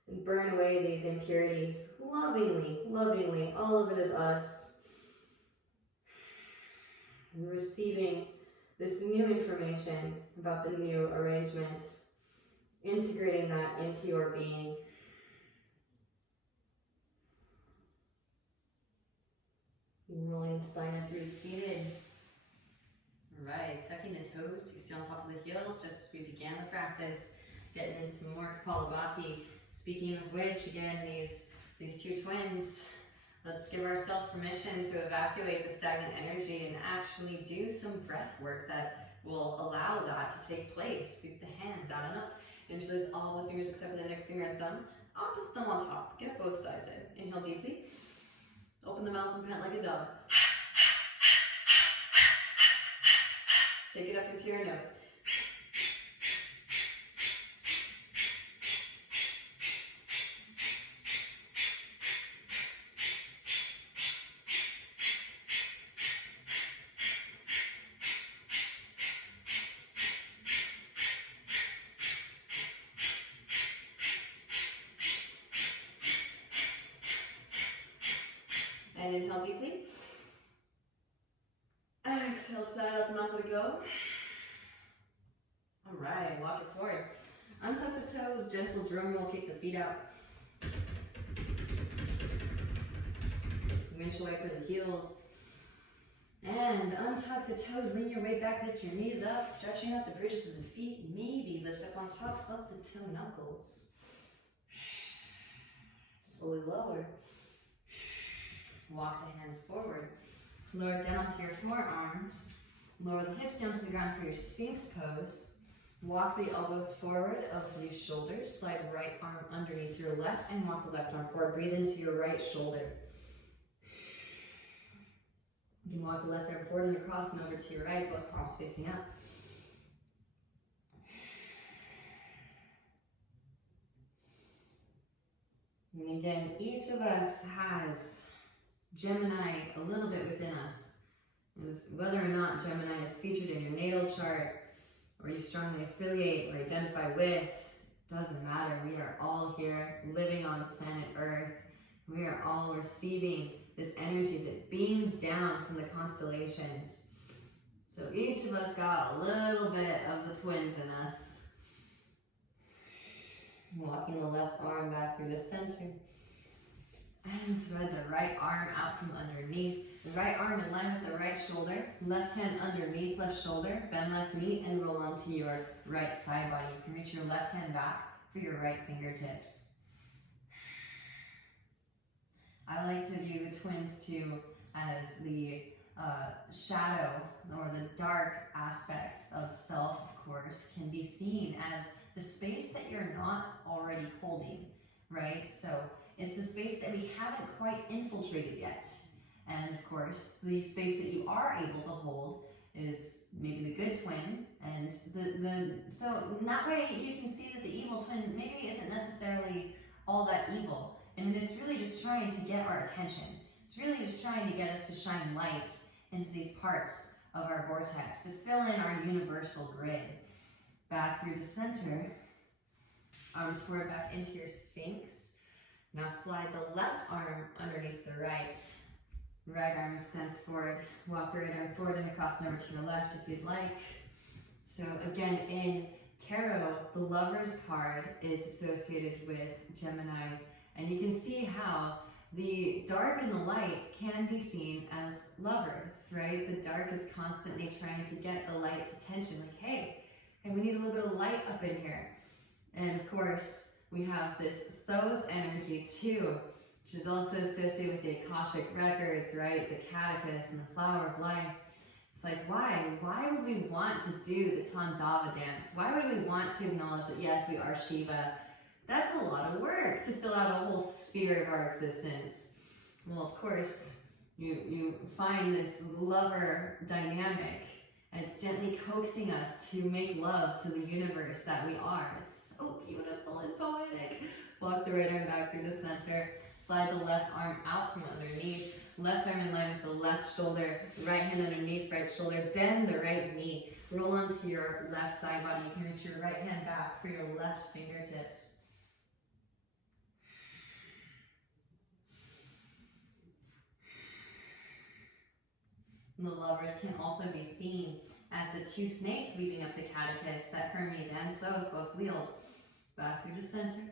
and burn away these impurities lovingly, lovingly. All of it is us. And receiving this new information about the new arrangement, integrating that into your being. Rolling the spine up through seated. Right, tucking the toes to stay on top of the heels, just as we began the practice. Getting in some more Kapalabhati. Speaking of which, again, these two twins, let's give ourselves permission to evacuate the stagnant energy and actually do some breath work that will allow that to take place. Sweep the hands out and up. Interlace all the fingers except for the index finger and thumb. Opposite thumb on top. Get both sides in. Inhale deeply. Open the mouth and pant like a dog. Take it up into your nose. And inhale deeply. Exhale, side out the mouth, let it go. All right, walk it forward. Untuck the toes, gentle drum roll, kick the feet out. Windshield wiper the heels. And untuck the toes, lean your weight back, lift your knees up, stretching out the bridges of the feet. Maybe lift up on top of the toe knuckles. Slowly lower. Walk the hands forward. Lower down to your forearms. Lower the hips down to the ground for your Sphinx pose. Walk the elbows forward, up these shoulders. Slide right arm underneath your left and walk the left arm forward. Breathe into your right shoulder. You can walk the left arm forward and across and over to your right, both palms facing up. And again, each of us has Gemini a little bit within us. Whether or not Gemini is featured in your natal chart or you strongly affiliate or identify with, doesn't matter. We are all here living on planet Earth. We are all receiving this energy as it beams down from the constellations. So each of us got a little bit of the twins in us. Walking the left arm back through the center. And thread the right arm out from underneath. The right arm in line with the right shoulder. Left hand underneath left shoulder. Bend left knee and roll onto your right side body. You can reach your left hand back for your right fingertips. I like to view the twins too as the shadow or the dark aspect of self, of course, can be seen as the space that you're not already holding, right? So it's the space that we haven't quite infiltrated yet. And of course, the space that you are able to hold is maybe the good twin, and so in that way you can see that the evil twin maybe isn't necessarily all that evil. I mean, it's really just trying to get our attention. It's really just trying to get us to shine light into these parts of our vortex, to fill in our universal grid. Back through the center, arms forward back into your Sphinx. Now slide the left arm underneath the right. Right arm extends forward. Walk the right arm forward and across and over to your left if you'd like. So again, in tarot, the Lover's card is associated with Gemini, and you can see how the dark and the light can be seen as lovers, right? The dark is constantly trying to get the light's attention, like, hey, we need a little bit of light up in here. And of course, we have this Thoth energy too, which is also associated with the Akashic records, right? The Catechus and the Flower of Life. It's like, why? Why would we want to do the Tandava dance? Why would we want to acknowledge that, yes, we are Shiva? That's a lot of work to fill out a whole sphere of our existence. Well, of course, you find this lover dynamic, and it's gently coaxing us to make love to the universe that we are. It's so beautiful and poetic. Walk the right arm back through the center. Slide the left arm out from underneath. Left arm in line with the left shoulder. Right hand underneath right shoulder. Bend the right knee. Roll onto your left side body. You can reach your right hand back for your left fingertips. And the lovers can also be seen as the two snakes weaving up the Catechus that Hermes and Thoth both wield. Back through the center.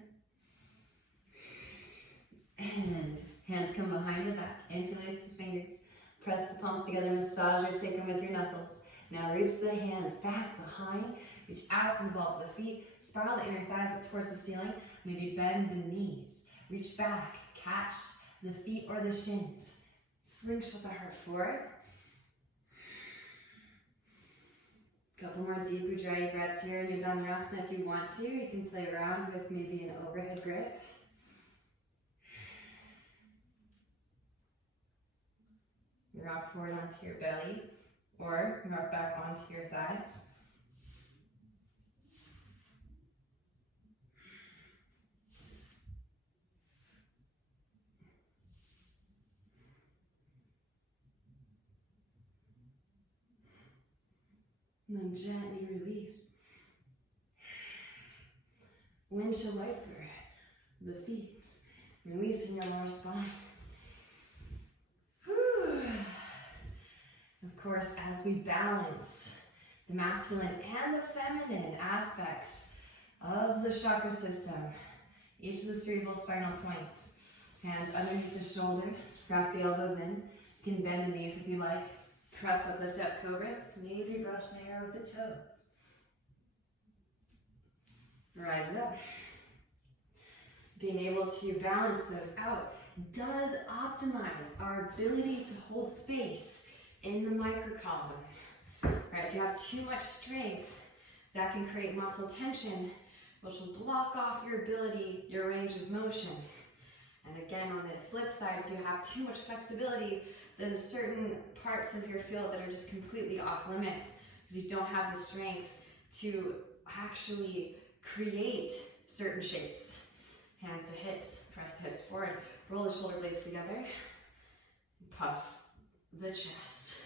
And hands come behind the back, interlace the fingers. Press the palms together, massage your sacrum with your knuckles. Now reach the hands back behind, reach out from the balls of the feet, spiral the inner thighs up towards the ceiling. Maybe bend the knees, reach back, catch the feet or the shins. Slingshot the heart forward. Couple more deep Ujjayi breaths here in your Dhanurasana if you want to. You can play around with maybe an overhead grip. Rock forward onto your belly, or rock back onto your thighs. And then gently release. Windshield wiper the feet, releasing your lower spine. Of course, as we balance the masculine and the feminine aspects of the chakra system, each of the cerebral spinal points, hands underneath the shoulders, wrap the elbows in. You can bend the knees if you like. Press up, lift up, cobra. Maybe brush the air with the toes. Rise it up. Being able to balance those out does optimize our ability to hold space in the microcosm. Right, if you have too much strength, that can create muscle tension, which will block off your ability, your range of motion. And again, on the flip side, if you have too much flexibility, then there's certain parts of your field that are just completely off limits because you don't have the strength to actually create certain shapes. Hands to hips, press the hips forward, roll the shoulder blades together, puff the chest.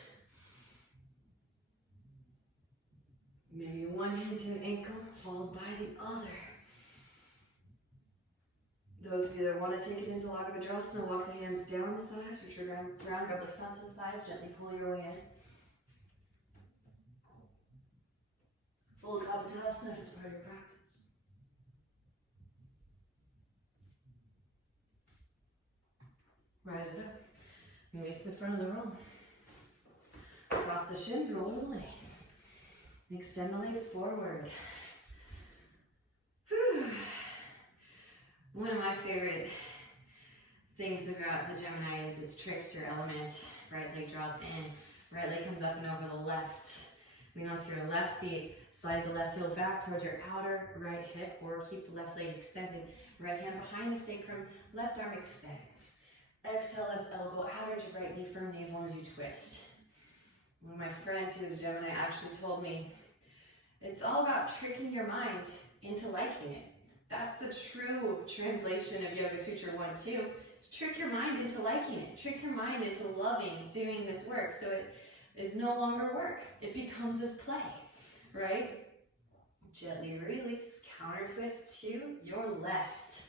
Maybe one into an ankle, followed by the other. Those of you that want to take it into Lagavajrasana, walk the hands down the thighs, reach your ground, grab the fronts of the thighs, gently pull your way in. Full Kapotasana if it's part of your practice. Rise it up. Release the front of the room. Cross the shins, roll over the legs. Extend the legs forward. Whew. One of my favorite things about the Gemini is its trickster element. Right leg draws in, right leg comes up and over the left. Lean onto your left seat, slide the left heel back towards your outer right hip, or keep the left leg extended. Right hand behind the sacrum, left arm extends. Exhale, left elbow out into right knee, firm navel as you twist. One of my friends who's a Gemini actually told me, it's all about tricking your mind into liking it. That's the true translation of Yoga Sutra 1-2. Is trick your mind into liking it. Trick your mind into loving doing this work. So it is no longer work. It becomes this play, right? Gently release, counter twist to your left.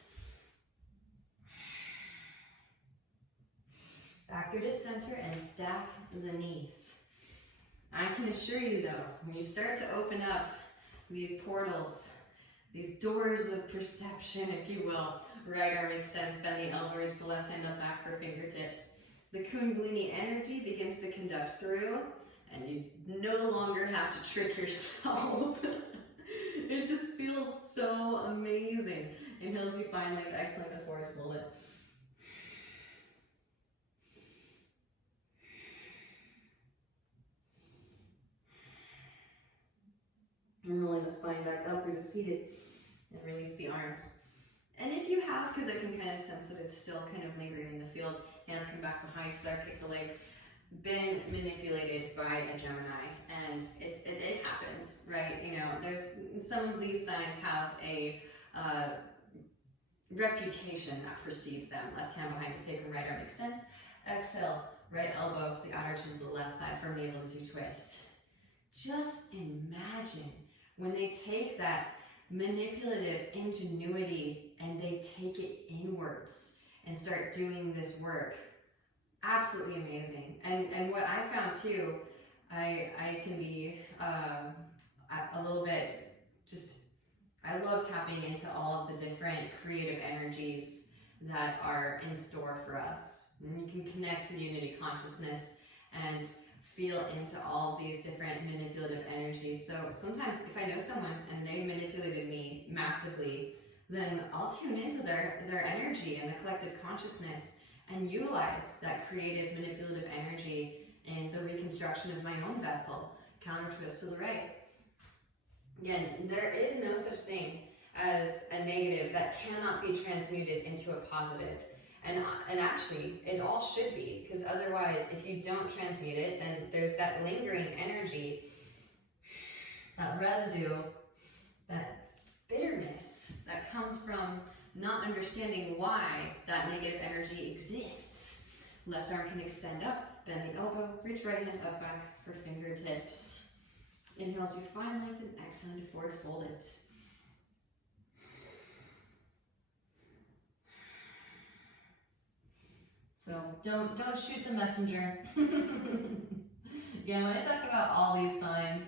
Back through to center and stack the knees. I can assure you though, when you start to open up these portals, these doors of perception, if you will, right arm extends, bend the elbow, reach the left hand up back for fingertips. The Kundalini energy begins to conduct through, and you no longer have to trick yourself. It just feels so amazing. Inhale as you find length, exhale the forward, fold it. And rolling the spine back up through the seated, and release the arms. And if you have, because I can kind of sense that it's still kind of lingering in the field, hands come back behind, flare kick the legs, been manipulated by a Gemini, and it happens, right? You know, there's some of these signs have a reputation that precedes them. Left hand behind the sacrum, right arm extends. Exhale, right elbow to the outer chin of the left thigh, firm navel as you twist. Just imagine when they take that manipulative ingenuity and they take it inwards and start doing this work. Absolutely amazing. And what I found too, I can be a little bit just, I love tapping into all of the different creative energies that are in store for us. And you can connect to the unity consciousness and feel into all of these different manipulative energies. So sometimes if I know someone and they manipulated me massively, then I'll tune into their energy and the collective consciousness and utilize that creative manipulative energy in the reconstruction of my own vessel. Counter twist to the right. Again, there is no such thing as a negative that cannot be transmuted into a positive. And actually, it all should be, because otherwise, if you don't transmute it, then there's that lingering energy, that residue, that bitterness that comes from not understanding why that negative energy exists. Left arm can extend up, bend the elbow, reach right hand up back for fingertips. Inhale as you find length and exhale to forward fold it. So don't shoot the messenger. Again, when I talk about all these signs,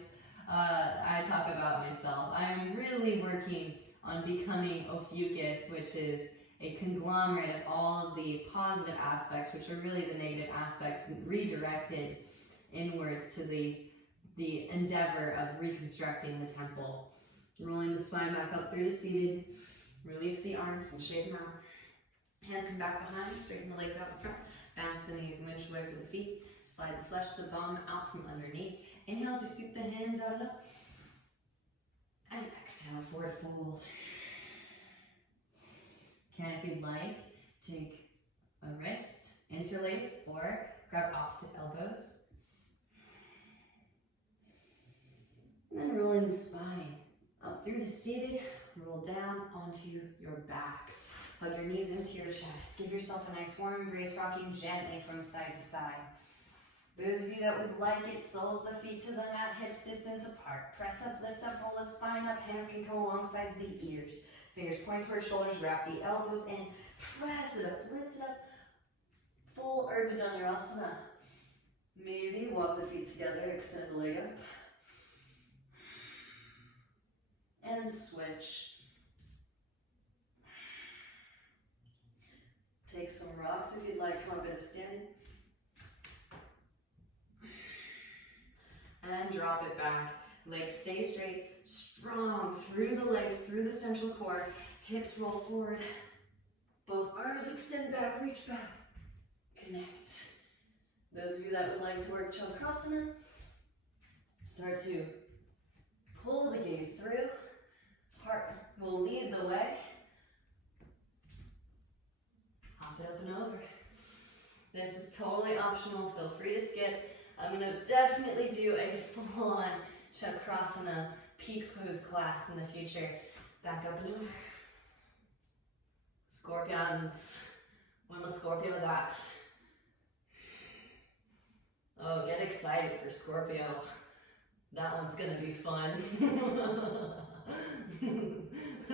I talk about myself. I'm really working on becoming Ophiuchus, which is a conglomerate of all of the positive aspects, which are really the negative aspects, redirected inwards to the endeavor of reconstructing the temple. Rolling the spine back up through to seated. Release the arms and shake them out. Hands come back behind, straighten the legs out in front, bounce the knees, winch away with the feet, slide the flesh of the bum out from underneath. Inhale as you sweep the hands out up, and exhale, forward fold. Can, if you'd like, take a wrist, interlace, or grab opposite elbows. And then rolling the spine up through to seated, roll down onto your backs. Hug your knees into your chest. Give yourself a nice warm embrace, rocking gently from side to side. Those of you that would like it, soles the feet to the mat, hips distance apart. Press up, lift up, roll the spine up. Hands can come alongside the ears. Fingers point towards shoulders, wrap the elbows in. Press it up, lift it up. Full Urdhva Dhanurasana. Maybe walk the feet together, extend the leg up. And switch. Take some rocks if you'd like, come up into standing. And drop it back. Legs stay straight, strong through the legs, through the central core. Hips roll forward. Both arms extend back, reach back. Connect. Those of you that would like to work Chakrasana, start to pull the gaze through. Heart will lead the way. Hop it up and over. This is totally optional. Feel free to skip. I'm going to definitely do a full-on Chakrasana peak pose class in the future. Back up and over. Scorpions. Where my Scorpios at? Oh, get excited for Scorpio. That one's gonna be fun.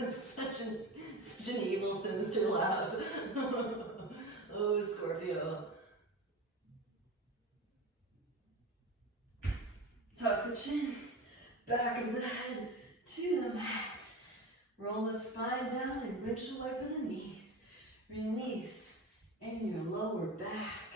such an evil, sinister laugh. Oh, Scorpio. Tuck the chin, back of the head to the mat. Roll the spine down and bridge the leg with the knees. Release in your lower back.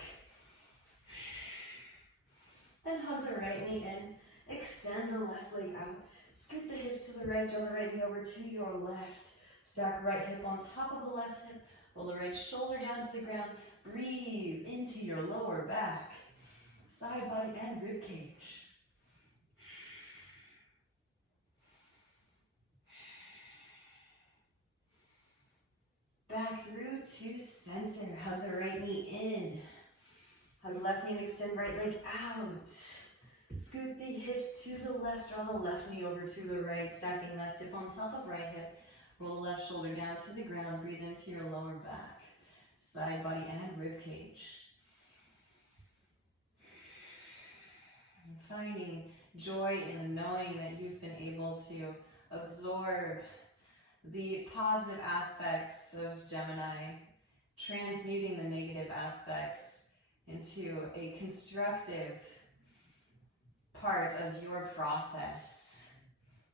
Then hug the right knee in. Extend the left leg out. Scoot the hips to the right, draw the right knee over to your left. Stack right hip on top of the left hip. Roll the right shoulder down to the ground. Breathe into your lower back. Side body and rib cage. Back through to center. Hug the right knee in. Hug the left knee and extend right leg out. Scoot the hips to the left. Draw the left knee over to the right. Stacking that tip on top of right hip. Roll the left shoulder down to the ground. Breathe into your lower back. Side body and rib cage. And finding joy in the knowing that you've been able to absorb the positive aspects of Gemini, transmuting the negative aspects into a constructive part of your process.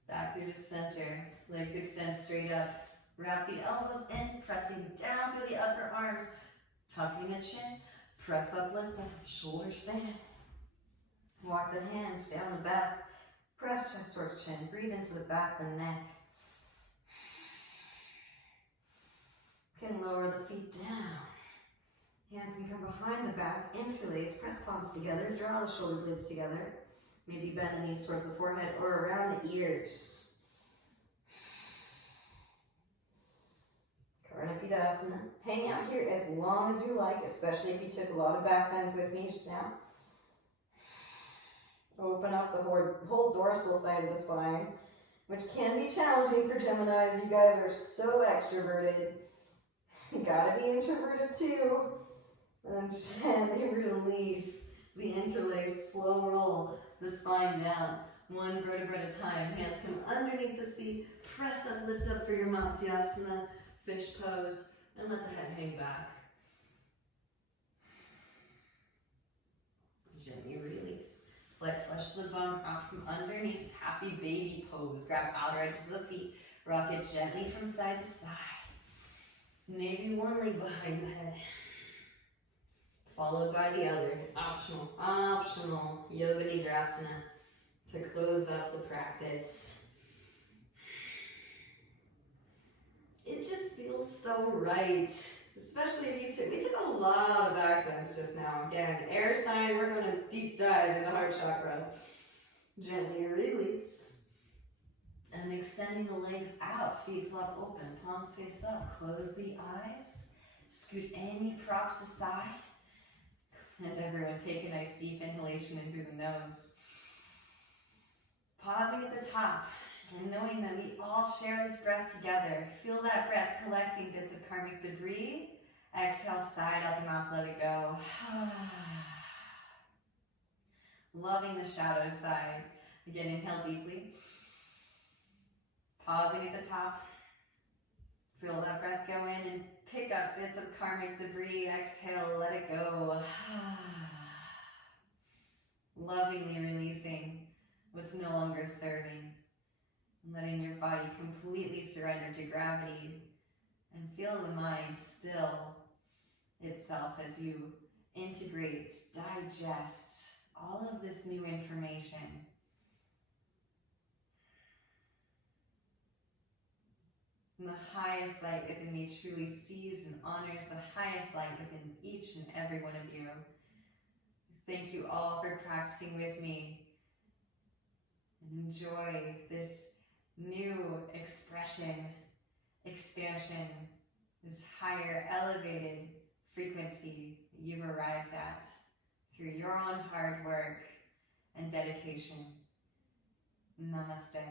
Back through to center, legs extend straight up. Wrap the elbows in, pressing down through the upper arms, tucking the chin, press up, lift up, shoulders stand. Walk the hands down the back, press chest towards chin, breathe into the back of the neck. Can lower the feet down. Hands can come behind the back, interlace, press palms together, draw the shoulder blades together. Maybe bend the knees towards the forehead or around the ears. Karnapidasana. Hang out here as long as you like, especially if you took a lot of back bends with me just now. Open up the whole dorsal side of the spine, which can be challenging for Geminis. You guys are so extroverted. You gotta be introverted too. And then gently release the interlace, slow roll the spine down. One vertebra at a time. Hands come underneath the seat. Press up, lift up for your Matsyasana. Fish pose. And let the head hang back. Gently release. Slight flush to the bum. Rock from underneath. Happy baby pose. Grab outer edges of the feet. Rock it gently from side to side. Maybe one leg behind the head. Followed by the other. Optional Yoga Nidrasana to close up the practice. It just feels so right. Especially if we took a lot of back bends just now. Again, air sign, we're going to deep dive into heart chakra. Gently release. And extending the legs out, feet flop open, palms face up. Close the eyes. Scoot any props aside. And everyone take a nice deep inhalation in through the nose. Pausing at the top and knowing that we all share this breath together. Feel that breath collecting bits of karmic debris. Exhale, sigh out the mouth, let it go. Loving the shadow side. Again, inhale deeply. Pausing at the top. Feel that breath go in and pick up bits of karmic debris. Exhale, let it go. Lovingly releasing what's no longer serving. Letting your body completely surrender to gravity. And feel the mind still itself as you integrate, digest all of this new information. And the highest light within me truly sees and honors the highest light within each and every one of you. Thank you all for practicing with me. And enjoy this new expression, expansion, this higher elevated frequency that you've arrived at through your own hard work and dedication. Namaste.